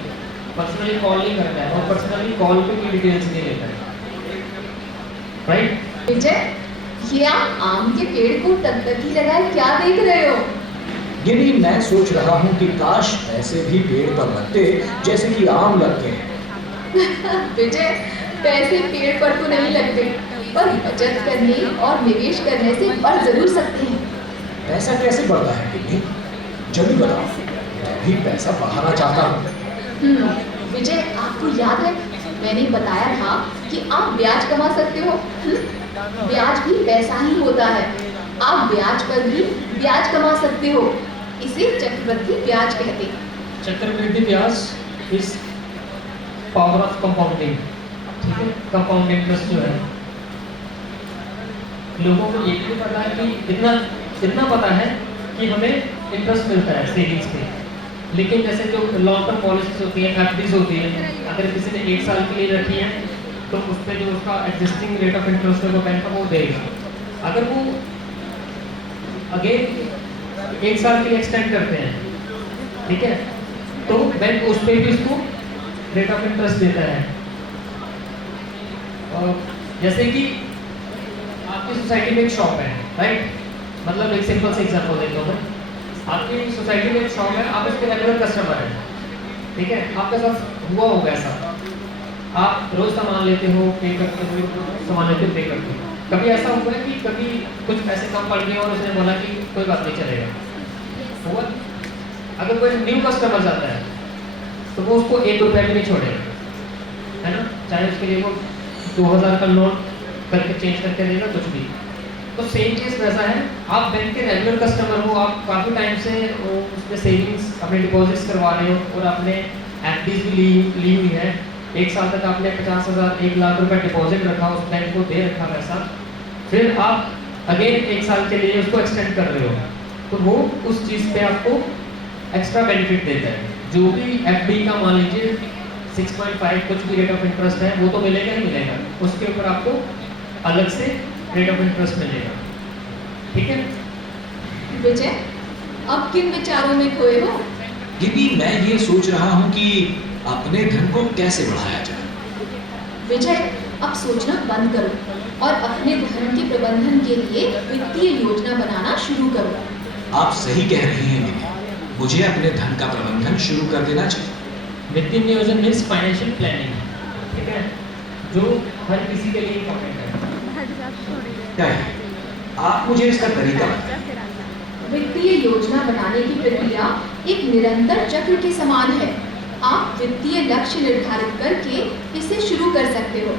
पर्सनली कॉल नहीं करता है और पर्सनली कॉल पे भी डिटेल्स नहीं लेता है, राइट। विजय, ये आप आम के पेड़ को टकटकी लगाए क्या देख रहे हो? ये भी मैं सोच रहा हूँ कि काश ऐसे भी पेड़ पर लगते जैसे कि आम लगते हैं। विजय, पैसे पेड़ पर तो नहीं लगते, पर बचत करने और निवेश करने से बढ़ जरूर सकते हैं। पैसा कैसे बढ़ता है गिन्नी? जल्दी बताओ, मैं भी पैसा बढ़ाना चाहता हूँ। विजय, आपको याद है मैंने बताया था कि आप ब्याज कमा सकते हो। ब्याज भी पैसा ही होता है। आप ब्याज पर भी ब्याज कमा सकते हो। इसे चक्रवृद्धि ब्याज कहते हैं। चक्रवृद्धि ब्याज इस पावर ऑफ कंपाउंडिंग, ठीक है। कंपाउंड इंटरेस्ट जो है, लोगों को ये भी पता है कि इतना पता है कि हमें इंटरेस्ट मिलता है सेविंग्स पे, लेकिन जैसे जो लॉन्ग टर्म पॉलिसीज होती है, एफडीज होती है, अगर किसी ने 1 साल के लिए रखी है तो उस पर जो उसका एग्जिस्टिंग रेट ऑफ इंटरेस्ट है वो बैंक वो देगा। अगर वो अगेन 1 साल के लिए एक्सटेंड करते हैं, ठीक है, तो बैंक उस पर भी उसको रेट ऑफ इंटरेस्ट देता है। और जैसे कि आपकी सोसाइटी में एक शॉप है, राइट, मतलब एक सिंपल से एग्जांपल देता हूँ मैं। आपकी सोसाइटी में एक शॉप है, आप उसके रेगुलर कस्टमर हैं, ठीक है, आपके साथ हुआ होगा ऐसा, आप रोज सामान लेते हो, पे करते हो, सामान लेते हो, पे करते हो। कभी ऐसा हुआ है कि कभी कुछ पैसे कम पड़ गए और उसने बोला कि कोई बात नहीं चलेगा, हुआ? अगर कोई न्यू कस्टमर जाता है तो वो उसको 1 रुपया भी नहीं छोड़ेगा, है ना, चाहे उसके लिए वो 2000 का नोट करके चेंज करके देगा, कुछ भी। तो सेम केस वैसा है, आप बैंक के रेगुलर कस्टमर हो, आप काफ़ी टाइम से उसमें सेविंग्स अपने डिपॉजिट्स करवा रहे हो और आपने एफडीज भी ली हुई है। 1 साल तक आपने 50,000 1 लाख रुपए डिपॉजिट रखा, उस बैंक को दे रखा पैसा, फिर आप अगेन 1 साल के लिए उसको एक्सटेंड कर रहे हो, तो वो उस चीज़ पे आपको एक्स्ट्रा बेनिफिट देता है। जो भी एफडी का मान लीजिए 6.5 कुछ भी रेट ऑफ इंटरेस्ट है, वो तो मिलेगा ही मिलेगा, उसके ऊपर आपको अलग से रेट ऑफ इंटरेस्ट मिलेगा, ठीक है। विजय, अब किन विचारों में खोए हो? दीदी, मैं ये सोच रहा हूँ कि अपने धन को कैसे बढ़ाया जाए। विजय, अब सोचना बंद करो और अपने धन के प्रबंधन के लिए वित्तीय योजना बनाना शुरू करो। आप सही कह रही हैं दीदी, मुझे अपने धन का प्रबंधन शुरू कर देना चाहिए। वित्तीय नियोजन मीन्स फाइनेंशियल प्लानिंग, ठीक है, जो हर किसी के लिए इम्पोर्टेंट है। क्या है? आप मुझे इसका तरीका बताएं। वित्तीय योजना बनाने की प्रक्रिया एक निरंतर चक्र के समान है। आप वित्तीय लक्ष्य निर्धारित करके इसे शुरू कर सकते हो।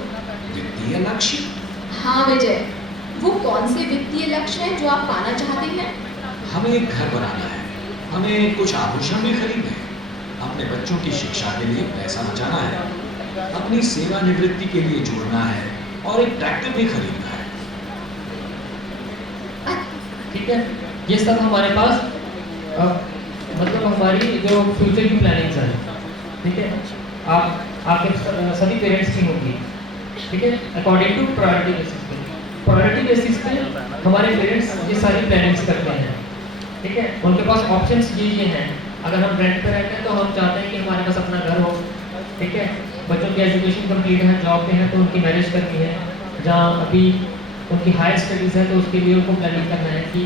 वित्तीय लक्ष्य? हाँ विजय, वो कौन से वित्तीय लक्ष्य हैं जो आप पाना चाहते हैं? हमें एक घर बनाना है, हमें कुछ आभूषण भी खरीदने हैं, अपने बच्चों की शिक्षा के लिए पैसा बचाना है, अपनी सेवानिवृत्ति के लिए जोड़ना है और एक ट्रैक्टर भी खरीदना है। ठीक है, ये सब हमारे पास मतलब हमारी जो फ्यूचर की प्लानिंग्स है, ठीक है, आपके सभी पेरेंट्स की होगी, ठीक है, अकॉर्डिंग टू प्रायोरिटी बेसिस पे। प्रायोरिटी बेसिस पे हमारे पेरेंट्स ये सारी प्लानिंग्स करते हैं, ठीक है। उनके पास ऑप्शंस ये हैं। अगर हम रेंट पे रहते हैं तो हम चाहते हैं कि हमारे पास अपना घर हो, ठीक है, बच्चों की एजुकेशन कंप्लीट है, जॉब पे है तो उनकी मैरिज करनी है, जहाँ अभी उनकी हायर स्टडीज़ है तो उसके लिए उनको प्लानिंग करना है कि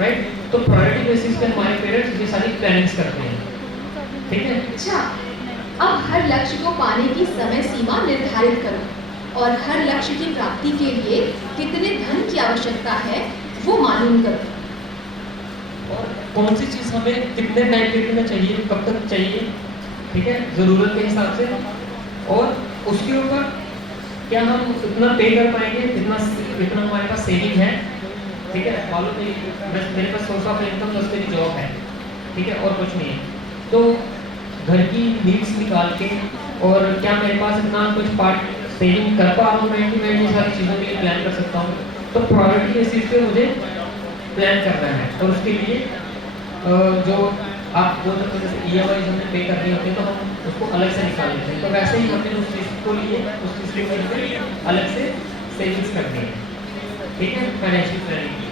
राइट। तो प्रायोरिटी बेसिस पे हमारे पेरेंट्स ये सारी प्लानिंग्स करते हैं, ठीक है। अच्छा, अब हर लक्ष्य को पाने की समय सीमा निर्धारित करो और हर लक्ष्य की प्राप्ति के लिए कितने धन की आवश्यकता है वो मालूम करो। और कौन सी चीज़ हमें कितने टाइम पीरियड में चाहिए, कब तक चाहिए, ठीक है, ज़रूरत के हिसाब से, और उसके ऊपर क्या हम उतना पे कर पाएंगे जितना हमारे पास सेविंग है, ठीक है। मालूम नहीं मेरे पास सोर्स ऑफ इनकम तो उसके लिए जॉब है, ठीक है, और कुछ नहीं है, तो घर की नीड्स निकाल के और क्या मेरे पास इतना कुछ पार्ट सेविंग कर पा रहा हूँ मैं कि मैं ये सारी चीज़ों के लिए प्लान कर सकता हूँ। तो प्रायोरिटी बेसिस पे मुझे प्लान करना है, और उसके लिए जो आप बोल सकते हो जैसे EMI हमने पे करनी होती है तो हम उसको अलग से निकाल लेते हैं, तो वैसे ही हमने उस चीज़ को लिए उस चीज़ के लिए अलग से सेविंग्स करनी है, ठीक है, फाइनेंशियल प्लानिंग।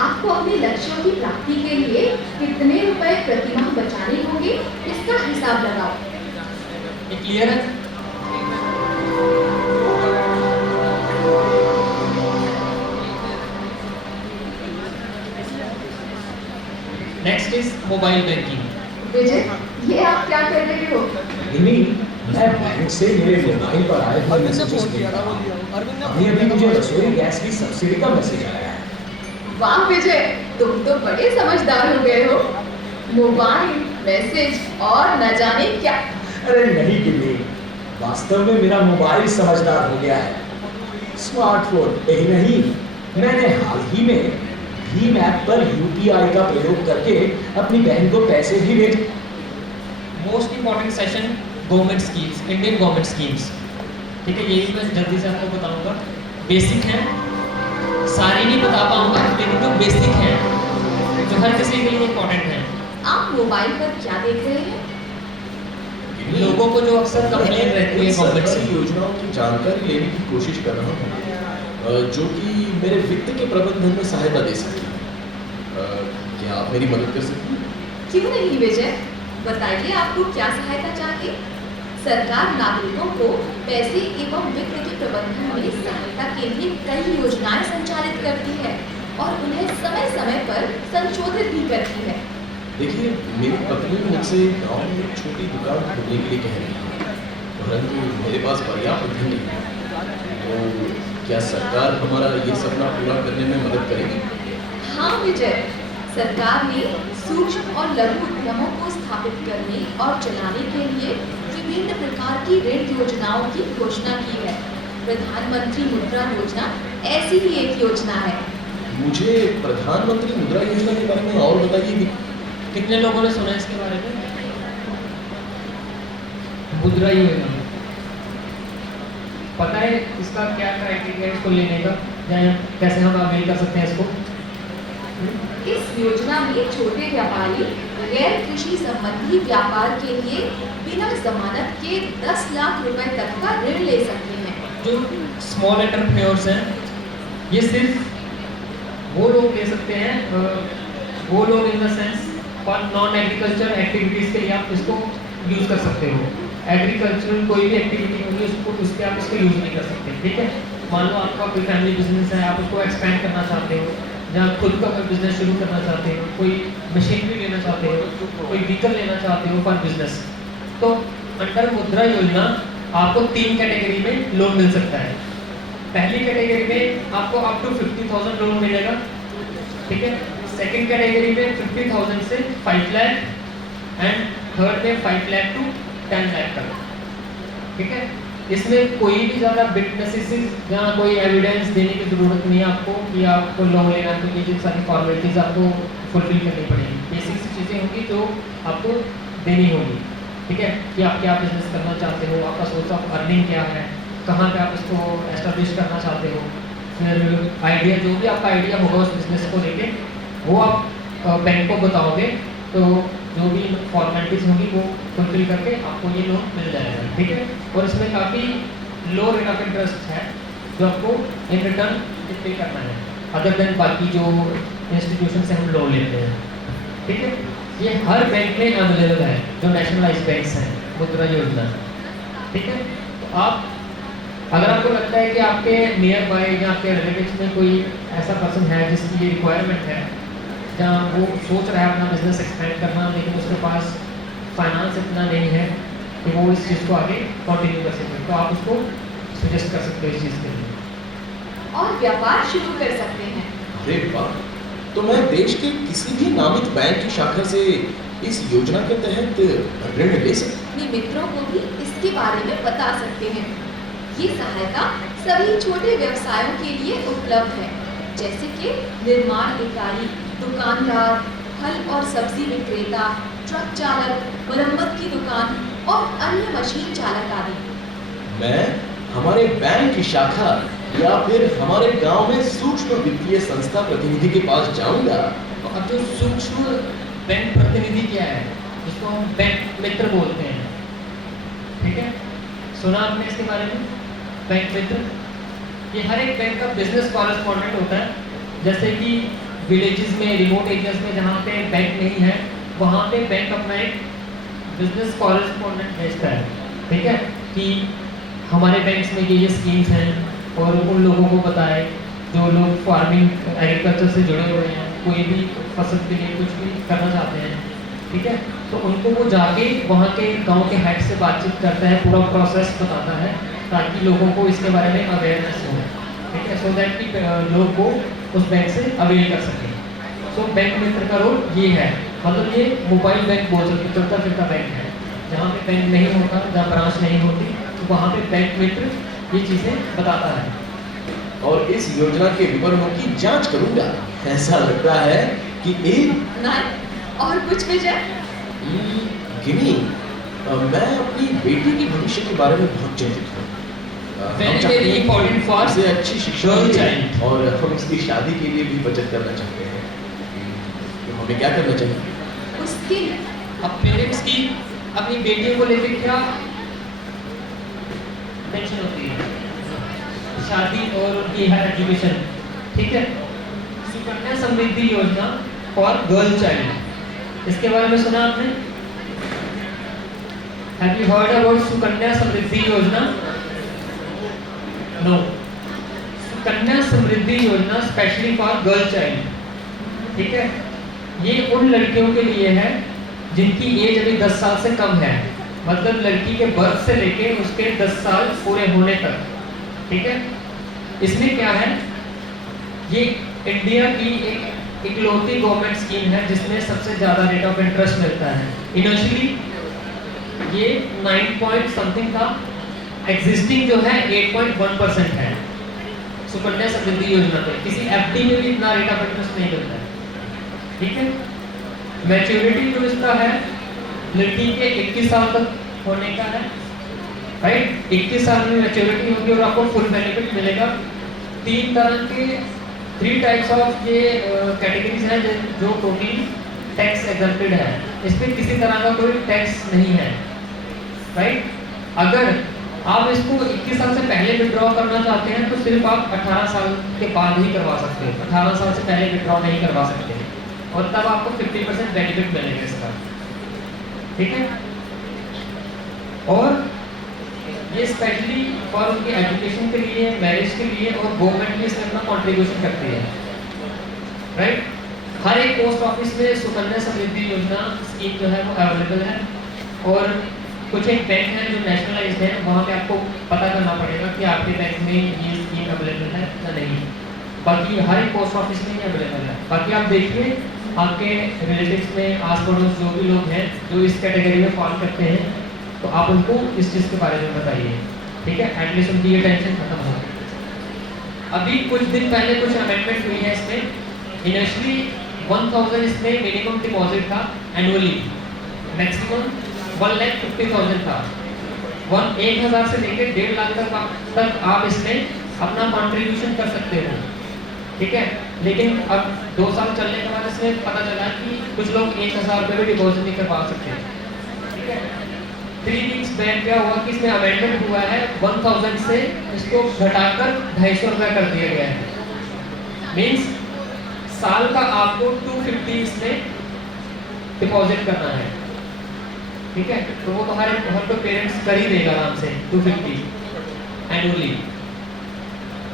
आपको अपने लक्ष्यों की प्राप्ति के लिए कितने रुपए प्रतिमाह बचाने होंगे इसका हिसाब लगाओ। ये क्लियर है? Next is mobile banking. Vijay, ये आप क्या कर रहे हो? नहीं, मैं बैंक से मेरे मोबाइल पर आए हुए मैसेजेस देख रहा हूं। अभी मुझे रसोई गैस की सब्सिडी का मैसेज आया है। वाह विजय, तुम तो बड़े समझदार हो गए हो। मोबाइल, मैसेज और न जाने क्या। अरे नहीं किन्नी, वास्तव में मेरा मोबाइल समझदार हो गया है। स्मार्टफोन यही नहीं, मैंने हाल ही में भीम ऐप पर यूपीआई का प्रयोग करके अपनी बहन को पैसे भी भेज। Most important session government schemes, Indian government schemes. ठीक है, ये भी मैं जल्दी से आपको बताऊंगा। बेसिक है, सारी नहीं बता पाऊंगा लेकिन जो बेसिक है, जो हर किसी के लिए इंपॉर्टेंट है। आप मोबाइल पर क्या देख रहे हैं? लोगों को जो अक्सर कंप्लेन रहती है गवर्नमेंट से, सरकारी योजनाओं की जानकारी लेने की कोशिश कर रहा हूँ जो कि मेरे वित्त के प्रबंधन में सहायता दे सकती है। क्या आप मेरी मदद कर सकती हैं? क्यों नहीं विजय, बताइए आपको क्या सहायता चाहिए। सरकार नागरिकों को पैसे एवं वित्त के प्रबंधन में सहायता के लिए कई योजनाएं संचालित करती है और उन्हें समय समय पर संशोधित भी करती है। देखिए, मेरी पत्नी मुझसे गांव में एक छोटी दुकान खोलने के लिए कह रही है, परंतु मेरे पास पर्याप्त धन नहीं है। तो क्या सरकार हमारा ये सपना पूरा करने में मदद करेगी? हाँ विजय, सरकार ने सूक्ष्म और लघु उद्यमों को स्थापित करने और चलाने के लिए विभिन्न प्रकार की ऋण योजनाओं की घोषणा की है। प्रधानमंत्री मुद्रा योजना ऐसी ही एक योजना है। मुझे प्रधानमंत्री मुद्रा योजना के बारे में और बताइए कि कितने लोगों ने सुना इसके बारे में? मुद्रा योजना पता है इसका क्या क्राइटेरिया है इसको लेने का, या कैसे हम अवेल कर सकते हैं इसको? इस योजना में छोटे व्यापारी गैर कृषि संबंधी व्यापार के लिए बिना जमानत के 10 लाख रुपए तक का ऋण ले सकते हैं। जो स्मॉल एंटरप्रेन्योर्स हैं, ये सिर्फ वो लोग ले सकते हैं, वो लोग in the sense for non agriculture activities के लिए आप इसको यूज़ कर सकते हो। एग्रीकल्चरल कोई भी एक्टिविटी होगी उसको उस पर आप इसको यूज़ नहीं कर सकते। ठीक है, मान लो आपका कोई फैमिली बिजनेस है, आप उसको एक्सपेंड करना चाहते हो, जहाँ खुद का कोई बिजनेस शुरू करना चाहते हो, कोई मशीनरी लेना चाहते हो, कोई व्हीकल लेना चाहते हो फॉर बिजनेस, तो अंडर मुद्रा योजना आपको 3 कैटेगरी में लोन मिल सकता है। पहली कैटेगरी में आपको अप टू 50,000 लोन मिलेगा। ठीक है, सेकंड कैटेगरी में 50,000 से 5 लाख एंड थर्ड में 5 लाख टू 10 लाख तक। ठीक है, इसमें कोई भी ज़्यादा विटनेसेस जहाँ कोई एविडेंस देने की ज़रूरत नहीं है आपको कि आपको लोन लेना, क्योंकि ये सारी फॉर्मेलिटीज़ आपको फुलफिल करनी पड़ेगी। बेसिक सी चीज़ें होंगी जो आपको देनी होगी। ठीक है, कि आप क्या बिजनेस करना चाहते हो, आपका सोर्स ऑफ अर्निंग क्या है, कहाँ पे आप इसको एस्टेब्लिश करना चाहते हो, फिर आइडिया जो भी आपका आइडिया होगा उस बिज़नेस को लेके वो आप बैंक को बताओगे, तो जो भी फॉर्मेलिटीज़ होंगी वो फुलफिल करके आपको ये लोन मिल जाएगा। ठीक है, और इसमें काफ़ी लो रेट ऑफ इंटरेस्ट है जो आपको इन रिटर्न पे करना है, अदर देन बाकी जो इंस्टीट्यूशन से हम लोन लेते हैं। ठीक है, ये हर बैंक में अवेलेबल है जो नेशनलाइज बैंक्स हैं, मुद्रा योजना। ठीक है, तो आप अगर आपको लगता है कि आपके नियर बाय या आपके रिलेटिव्स में कोई ऐसा पर्सन है जिसकी ये रिक्वायरमेंट है, जहाँ वो सोच रहा है अपना बिजनेस एक्सपेंड करना, लेकिन उसके पास फाइनेंस इतना नहीं है कि वो इस चीज़ को आगे कंटिन्यू कर सके, तो आप उसको सजेस्ट कर सकते हो इस चीज़ के लिए और व्यापार शुरू कर सकते हैं। अरे वाह, तो मैं देश के किसी भी नामित बैंक की शाखा से इस योजना के तहत ऋण ले सकता हूं? अपने मित्रों को भी इसके बारे में बता सकते हैं। ये सहायता सभी छोटे व्यवसायों के लिए उपलब्ध है, जैसे कि निर्माण इकाई, दुकानदार, फल और सब्जी विक्रेता, ट्रक चालक, मरम्मत की दुकान और अन्य मशीन चालक आदि। मैं हमारे बैंक की शाखा या फिर हमारे गांव में सूक्ष्म वित्तीय संस्था प्रतिनिधि के पास जाऊंगा। तो अब जो सूक्ष्म बैंक प्रतिनिधि क्या है, जिसको हम बैंक मित्र बोलते हैं। ठीक है, सुना आपने इसके बारे में? बैंक मित्र ये हर एक बैंक का बिजनेस कॉरेस्पॉन्डेंट होता है। जैसे कि विलेजेस में, रिमोट एरियाज में जहाँ पे बैंक नहीं है, वहाँ पे बैंक अपना एक बिजनेस कॉरेस्पॉन्डेंट भेजता है। ठीक है, कि हमारे बैंक्स में ये स्कीम्स हैं और उन लोगों को बताए जो लोग फार्मिंग एग्रीकल्चर से जुड़े हुए हैं, कोई भी फसल के लिए कुछ भी करना चाहते हैं। ठीक है, तो उनको वो जाके वहाँ के गांव के हेड से बातचीत करता है, पूरा प्रोसेस बताता है ताकि लोगों को इसके बारे में अवेयरनेस हो। ठीक है, सो दैट कि लोग को उस बैंक से अवेल कर सकें। सो बैंक मित्र का रोल ये है, मतलब ये मोबाइल बैंक बोल सकते, चलता फिरता बैंक है। जहाँ पे बैंक नहीं होता, जहाँ ब्रांच नहीं होती, तो वहाँ पे बैंक मित्र ये चीज़ें बताता है। और इस योजना के विवरणों की जांच करूंगा। ऐसा लगता है कि एक नहीं और कुछ विजय? गिनी, मैं अपनी बेटी के भविष्य के बारे में बहुत चिंतित हूँ। हम Very, चाहते very हैं कि important for उसे अच्छी शिक्षा girl मिले child. और हम उसकी शादी के लिए भी बचत करना चाहते हैं। तो हमें क्या करना चाहिए? उसके अब पेरेंट्स की अपनी बेटियों को लेकर क्या टेंशन होती है? शादी और उनकी हायर एजुकेशन, ठीक है। सुकन्या समृद्धि योजना फॉर गर्ल चाइल्ड, इसके बारे में सुना आपने? Have you heard about Sukanya Samriddhi Yojana? No. Sukanya Samriddhi योजना स्पेशली फॉर गर्ल चाइल्ड, ठीक है। ये उन लड़कियों के लिए है जिनकी एज अभी 10 साल से कम है, मतलब लड़की के बर्थ से लेके उसके 10 साल पूरे होने तक, ठीक है। इसमें क्या है, ये इंडिया की एक इकलौती गवर्नमेंट स्कीम है जिसमें सबसे ज़्यादा रेट ऑफ इंटरेस्ट मिलता है। इनिशियली ये 9 पॉइंट समथिंग था, एग्जिस्टिंग जो है 8.1% है सुकन्या समृद्धि योजना पे। किसी एफडी में भी इतना रेट ऑफ इंटरेस्ट नहीं मिलता है, ठीक है। मैच्योरिटी जो इसका है लड़की के 21 साल तक होने का है, राइट। 21 साल में मैच्योरिटी होगी और आपको फुल बेनिफिट मिलेगा। 3 टाइप्स ऑफ ये कैटेगरीज हैं जो टोटली टैक्स एग्जम्प्टेड है, इस पर किसी तरह का कोई टैक्स नहीं है, राइट। अगर आप इसको 21 साल से पहले विड्रॉ करना चाहते हैं तो सिर्फ आप 18 साल के बाद ही करवा सकते हैं, 18 साल से पहले विड्रॉ नहीं करवा सकते, और तब आपको 50% बेनिफिट मिलेगा इसका, ठीक है। और ये स्पेशली फॉर उनकी एजुकेशन के लिए, मैरिज के लिए, और गवर्नमेंट भी इसमें अपना कॉन्ट्रीब्यूशन करती है, राइट। हर एक पोस्ट ऑफिस में सुकन्या समृद्धि योजना स्कीम जो है वो अवेलेबल है, और कुछ एक बैंक है जो नेशनलाइज्ड है, वहाँ पे आपको पता करना पड़ेगा कि आपके बैंक में ये स्कीम अवेलेबल है या नहीं। बाकी हर एक पोस्ट ऑफिस में ये अवेलेबल है। बाकी आप देखिए आपके रिलेटिव्स में, आस पड़ोस जो भी लोग हैं जो इस कैटेगरी में फॉल करते हैं, तो आप उनको इस चीज़ के बारे में बताइए, ठीक है। एटलीस्ट उनकी ये टेंशन खत्म हो। अभी कुछ दिन पहले कुछ अमेंडमेंट हुई है इसमें। इनिशियली 1000 इसमें मिनिमम डिपॉजिट था एनुअली, मैक्सिमम 1,50,000 था। 1,000 से लेकर 1.5 लाख तक आप इसमें अपना कंट्रीब्यूशन कर सकते हो, ठीक है। लेकिन अब 2 साल चलने के बाद इसमें पता चला कि कुछ लोग 1,000 रुपये भी डिपॉजिट नहीं करवा सकते, ठीक है। 3 वीक्स बैक क्या हुआ कि इसमें अमेंडमेंट हुआ है, 1000 से इसको घटाकर 250 रुपये कर दिया गया है। मीन्स साल का आपको 250 इसमें डिपॉजिट करना है, ठीक है। तो वो तो हर कोई पेरेंट्स कर ही देगा आराम से 250 annually.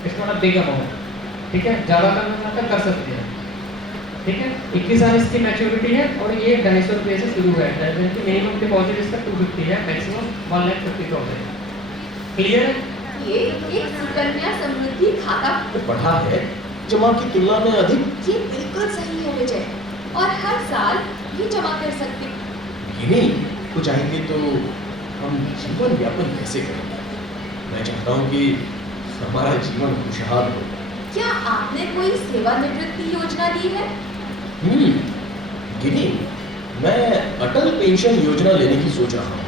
It's not a big amount, ठीक है। ज़्यादा करना चाहता कर सकते हैं, ठीक है। 21 साल इसकी मैच्योरिटी है और ये 250 रुपये से शुरू है। मिनिमम डिपॉजिट इसका 250 है, मैक्सिमम 1,50,000। क्लियर है? ये एक सुकन्या समृद्धि खाता पढ़ा है जमा की तुलना में अधिक। ये बिल्कुल सही है विजय, और हर साल ये जमा कर सकते। गिनी को चाहेंगे तो हम जीवन यापन कैसे करेंगे? मैं चाहता हूँ कि हमारा जीवन खुशहाल हो। क्या आपने कोई सेवानिवृत्ति योजना ली है? गिनी, मैं अटल पेंशन योजना लेने की सोच रहा हूँ।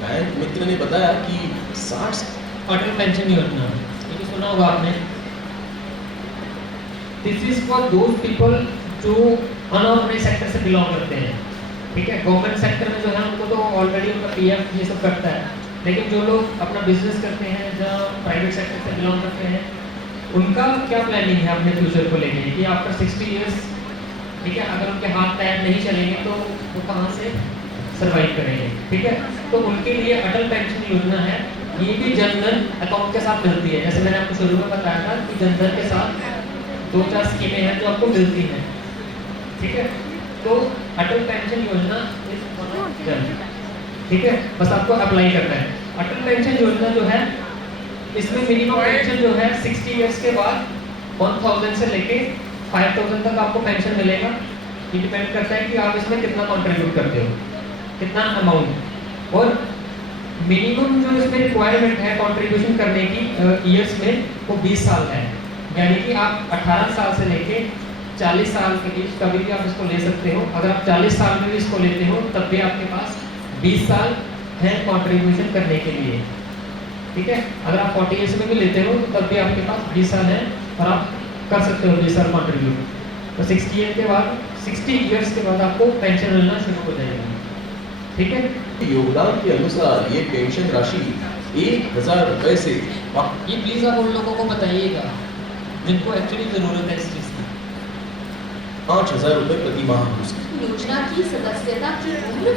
बैंक मित्र ने बताया कि 60 अटल पेंशन योजना, ये तो सुना होगा आपने। This is for those people जो अनऑर्गेनाइज सेक्टर से बिलोंग करते हैं, ठीक है। गवर्नमेंट सेक्टर में जो है उनको तो ऑलरेडी उनका पीएफ ये सब करता है, लेकिन जो लोग अपना बिजनेस करते हैं, जहाँ प्राइवेट सेक्टर से बिलोंग करते हैं, उनका क्या प्लानिंग है अपने फ्यूचर को लेके कि आफ्टर 60 इयर्स, ठीक है, अगर उनके हाथ पैर नहीं चलेंगे तो वो कहाँ से सर्वाइव करेंगे, ठीक है। तो उनके लिए अटल पेंशन योजना है, ये भी जनधन अकाउंट के साथ मिलती है। जैसे मैंने आपको शुरू में बताया था कि जनधन के साथ 2-4 स्कीमें हैं जो आपको मिलती हैं, ठीक है। तो अटल पेंशन योजना ठीक है, बस आपको अप्लाई करना है। अटल पेंशन योजना जो है इसमें मिनिमम पेंशन जो है 60 इयर्स के बाद 1000 से लेके 5000 तक आपको पेंशन मिलेगा। ये डिपेंड करता है कि आप इसमें कितना कंट्रीब्यूट करते हो, कितना अमाउंट। और मिनिमम जो इसमें रिक्वायरमेंट है कंट्रीब्यूशन करने की ईयर्स में वो 20 साल है, यानी कि आप 18 साल से लेके 40 साल के बीच कभी भी आप इसको ले सकते हो। अगर आप 40 साल में भी इसको लेते हो तब भी आपके पास 20 साल है कंट्रीब्यूशन करने के लिए, ठीक है। अगर आप 40 ईयर्स में भी लेते हो तो तब भी आपके पास 20 साल है और आप कर सकते हो 20 साल कंट्रीब्यूट। तो 60 ईयर्स के बाद आपको पेंशन मिलना शुरू हो जाएगी, ठीक है। योगदान के अनुसार ये पेंशन राशि 1,000 रुपए से ये प्लीज़ आप उन लोगों को बताइएगा जिनको एक्चुअली ज़रूरत है इस चीज़ की। 5,000 रुपए प्रति माह हो सकती योजना की सदस्यता की उम्र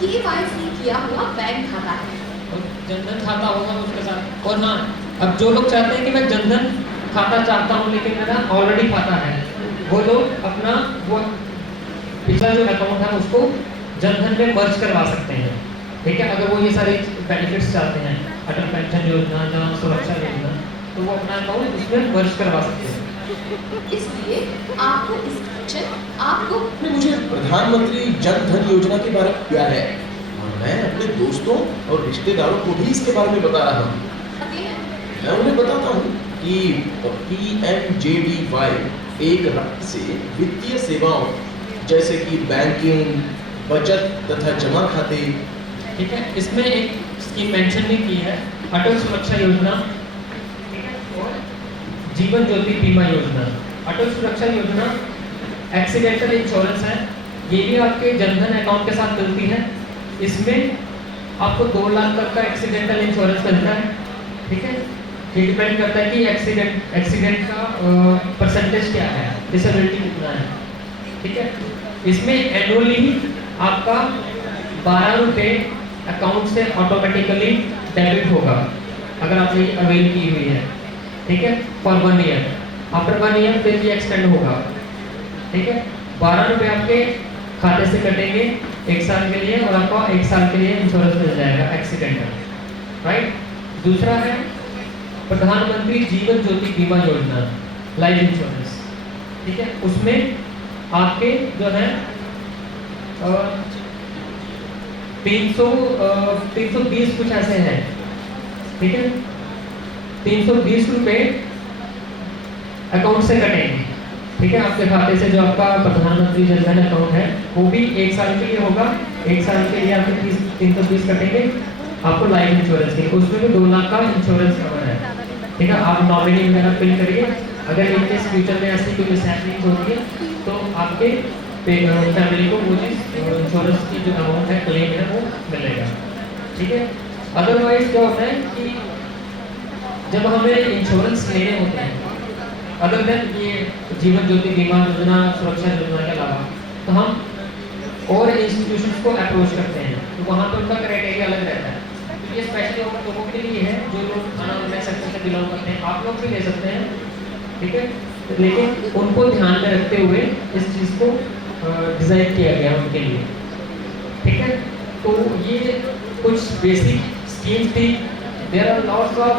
KYC किया हुआ बैंक खाता है। और जनधन खाता होगा उसके साथ। और हाँ, अब जो लोग चाहते हैं कि मैं जनधन खाता चाहता हूँ लेकिन मेरा ऑलरेडी खाता है, वो लोग अपना वो पिछला जो अकाउंट है उसको जनधन में मर्ज करवा सकते हैं, ठीक है। अगर वो ये सारे बेनिफिट्स चाहते हैं, अटल पेंशन योजना, जन सुरक्षा योजना, तो वो अपना अकाउंट उसमें मर्ज करवा सकते हैं। इसलिए आपको आपको मुझे प्रधानमंत्री जन धन योजना के बारे में क्या है और मैं अपने दोस्तों और रिश्तेदारों को भी इसके बारे में बता रहा हूँ। मैं उन्हें बताता हूँ कि PMJDY एक राज्य से वित्तीय सेवाओं जैसे कि बैंकिंग, बचत तथा जमा खाते, ठीक है। इसमें एक स्कीम मेंशन भी की है, अटल सुरक्षा योजना, ठीक है, और जीवन ज्योति बीमा योजना। अटल सुरक्षा योजना एक्सीडेंटल इंश्योरेंस है, ये भी आपके जनधन अकाउंट के साथ मिलती है। इसमें आपको 2 लाख तक का एक्सीडेंटल इंश्योरेंस मिलता है, ठीक है। ये डिपेंड करता है कि एक्सीडेंट का परसेंटेज क्या है, डिसेबिलिटी कितना है, ठीक है। इसमें एनुअली आपका 12 रुपये अकाउंट से ऑटोमेटिकली डेबिट होगा अगर आपने अवेल की हुई है, ठीक है, फॉर 1 ईयर। आफ्टर 1 ईयर फिर ये एक्सटेंड होगा, ठीक है। 12 रुपये आपके खाते से कटेंगे 1 साल के लिए और आपको 1 साल के लिए इंश्योरेंस मिल जाएगा एक्सीडेंटल, राइट। दूसरा है प्रधानमंत्री जीवन ज्योति बीमा योजना, लाइफ इंश्योरेंस, ठीक है। उसमें आपके जो है 320 कुछ ऐसे हैं, ठीक है। 320 रुपये अकाउंट से कटेंगे, ठीक है, आपके खाते से। जो आपका प्रधानमंत्री जन धन अकाउंट है वो भी 1 साल के लिए होगा। 1 साल के लिए आपके 320 कटेंगे आपको लाइफ इंश्योरेंस के, उसमें भी 2 लाख का इंश्योरेंस कवर है, ठीक है। आप नॉमिनी वगैरह फिल करिए, अगर इनके फ्यूचर में ऐसी कोई मिसहैपनिंग होती है तो आपके फैमिली को वो चीज़ इंश्योरेंस की जो अमाउंट है, क्लेम है, वो मिलेगा, ठीक है। अदरवाइज क्या होता है कि जब हमें इंश्योरेंस लेने होते हैं अदर देन ये जीवन ज्योति बीमा योजना, सुरक्षा योजना के अलावा, तो हम और इंस्टीट्यूशंस को अप्रोच करते हैं, तो वहाँ पर उनका क्राइटेरिया अलग रहता है। तो ये स्पेशली उन लोगों के लिए है जो लोग खाना बनाने सेक्टर से बिलोंग करते हैं, आप लोग भी ले सकते हैं, ठीक है। लेकिन उनको ध्यान में रखते हुए इस चीज़ को डिज़ाइन किया गया उनके लिए, ठीक है। तो ये कुछ बेसिक स्कीम्स थी। There are lots of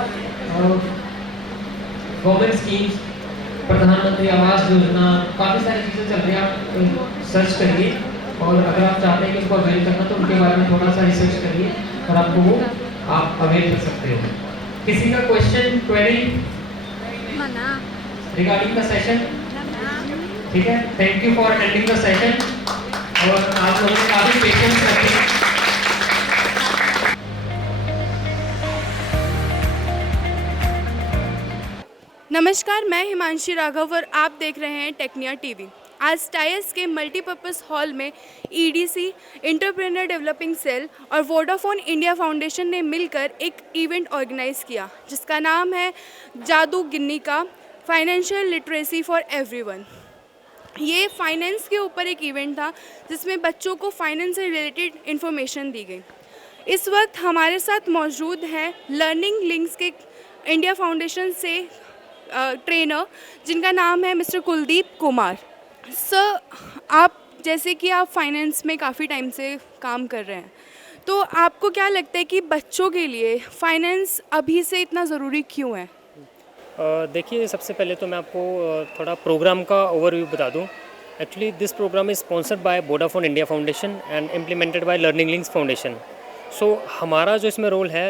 government schemes, Pradhan Mantri Awas योजना, काफ़ी सारी चीज़ें चल रही हैं, आप सर्च करिए और अगर आप चाहते हैं कि उसको अवेल करना तो उनके बारे में थोड़ा सा रिसर्च करिए और आपको वो आप अवेल कर सकते हो। किसी का question, query regarding the session? ठीक है, thank you for attending the session और आप लोगों ने काफ़ी पेशेंस रखे। नमस्कार, मैं हिमांशी राघव और आप देख रहे हैं टेक्निया टीवी। आज टाइल्स के मल्टीपर्पज़ हॉल में EDC एंटरप्रेन्योर डेवलपिंग सेल और वोडाफोन इंडिया फाउंडेशन ने मिलकर एक इवेंट ऑर्गेनाइज़ किया जिसका नाम है जादू गिन्नी का फाइनेंशियल लिटरेसी फॉर एवरीवन। ये फाइनेंस के ऊपर एक इवेंट था जिसमें बच्चों को फाइनेंस से रिलेटेड इन्फॉर्मेशन दी गई। इस वक्त हमारे साथ मौजूद हैं लर्निंग लिंक्स के इंडिया फाउंडेशन से ट्रेनर जिनका नाम है मिस्टर कुलदीप कुमार। सर, आप जैसे कि आप फाइनेंस में काफ़ी टाइम से काम कर रहे हैं, तो आपको क्या लगता है कि बच्चों के लिए फाइनेंस अभी से इतना ज़रूरी क्यों है? देखिए, सबसे पहले तो मैं आपको थोड़ा प्रोग्राम का ओवरव्यू बता दूं। Actually this program is sponsored by Vodafone India Foundation and implemented by Learning Links Foundation. So हमारा जो इसमें रोल है,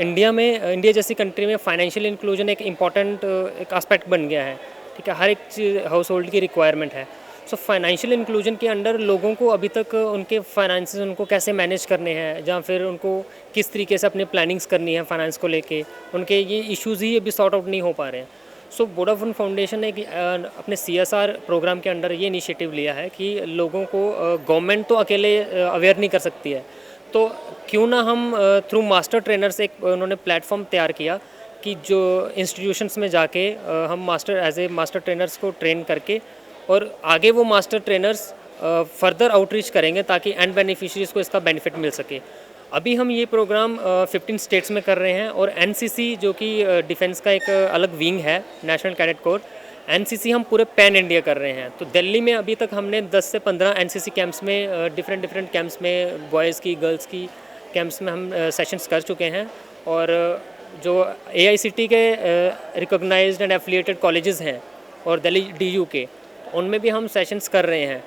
इंडिया जैसी कंट्री में फाइनेंशियल इंक्लूजन एक इम्पॉर्टेंट एक एस्पेक्ट बन गया है। ठीक है, हर एक चीज़ हाउस होल्ड की रिक्वायरमेंट है। सो फाइनेंशियल इंक्लूजन के अंडर लोगों को अभी तक उनके फाइनेंसेस उनको कैसे मैनेज करने हैं, या फिर उनको किस तरीके से अपनी प्लानिंग्स करनी है फाइनेंस को लेके, उनके ये इश्यूज़ ही अभी सॉर्ट आउट नहीं हो पा रहे हैं। सो वोडाफोन फाउंडेशन ने अपने CSR प्रोग्राम के अंडर ये इनिशिएटिव लिया है कि लोगों को गवर्नमेंट तो अकेले अवेयर नहीं कर सकती है, तो क्यों ना हम थ्रू मास्टर ट्रेनर्स एक उन्होंने प्लेटफॉर्म तैयार किया कि जो इंस्टीट्यूशंस में जाके हम एज ए मास्टर ट्रेनर्स को ट्रेन करके और आगे वो मास्टर ट्रेनर्स फर्दर आउटरीच करेंगे ताकि एंड बेनिफिशरीज़ को इसका बेनिफिट मिल सके। अभी हम ये प्रोग्राम 15 स्टेट्स में कर रहे हैं, और NCC जो कि डिफेंस का एक अलग विंग है, नेशनल कैडेट कोर, NCC हम पूरे पैन इंडिया कर रहे हैं। तो दिल्ली में अभी तक हमने 10 से 15 NCC कैंप्स में डिफरेंट कैंप्स में बॉयज़ की गर्ल्स की कैंप्स में हम सेशंस कर चुके हैं, और जो AICT के रिकॉग्नाइज्ड एंड एफिलिएटेड कॉलेजेस हैं और दिल्ली DU के, उनमें भी हम सेशंस कर रहे हैं।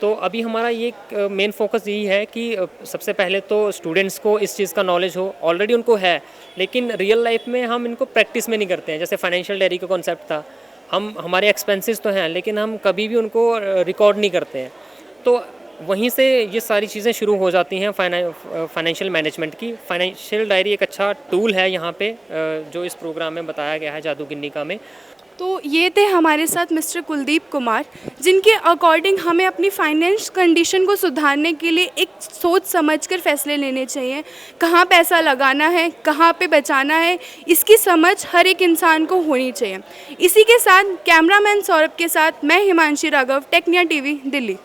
तो अभी हमारा ये मेन फोकस यही है कि सबसे पहले तो स्टूडेंट्स को इस चीज़ का नॉलेज हो, ऑलरेडी उनको है, लेकिन रियल लाइफ में हम इनको प्रैक्टिस में नहीं करते हैं। जैसे फाइनेंशियल डायरी का कॉन्सेप्ट था, हमारे एक्सपेंसेस तो हैं लेकिन हम कभी भी उनको रिकॉर्ड नहीं करते हैं। तो वहीं से ये सारी चीज़ें शुरू हो जाती हैं फाइनेंशियल मैनेजमेंट की। फाइनेंशियल डायरी एक अच्छा टूल है यहाँ पे जो इस प्रोग्राम में बताया गया है जादूगिन्नी में। तो ये थे हमारे साथ मिस्टर कुलदीप कुमार, जिनके अकॉर्डिंग हमें अपनी फाइनेंस कंडीशन को सुधारने के लिए एक सोच समझकर फैसले लेने चाहिए। कहाँ पैसा लगाना है, कहाँ पे बचाना है, इसकी समझ हर एक इंसान को होनी चाहिए। इसी के साथ कैमरामैन सौरभ के साथ मैं हिमांशी राघव, टेक्निया TV, दिल्ली।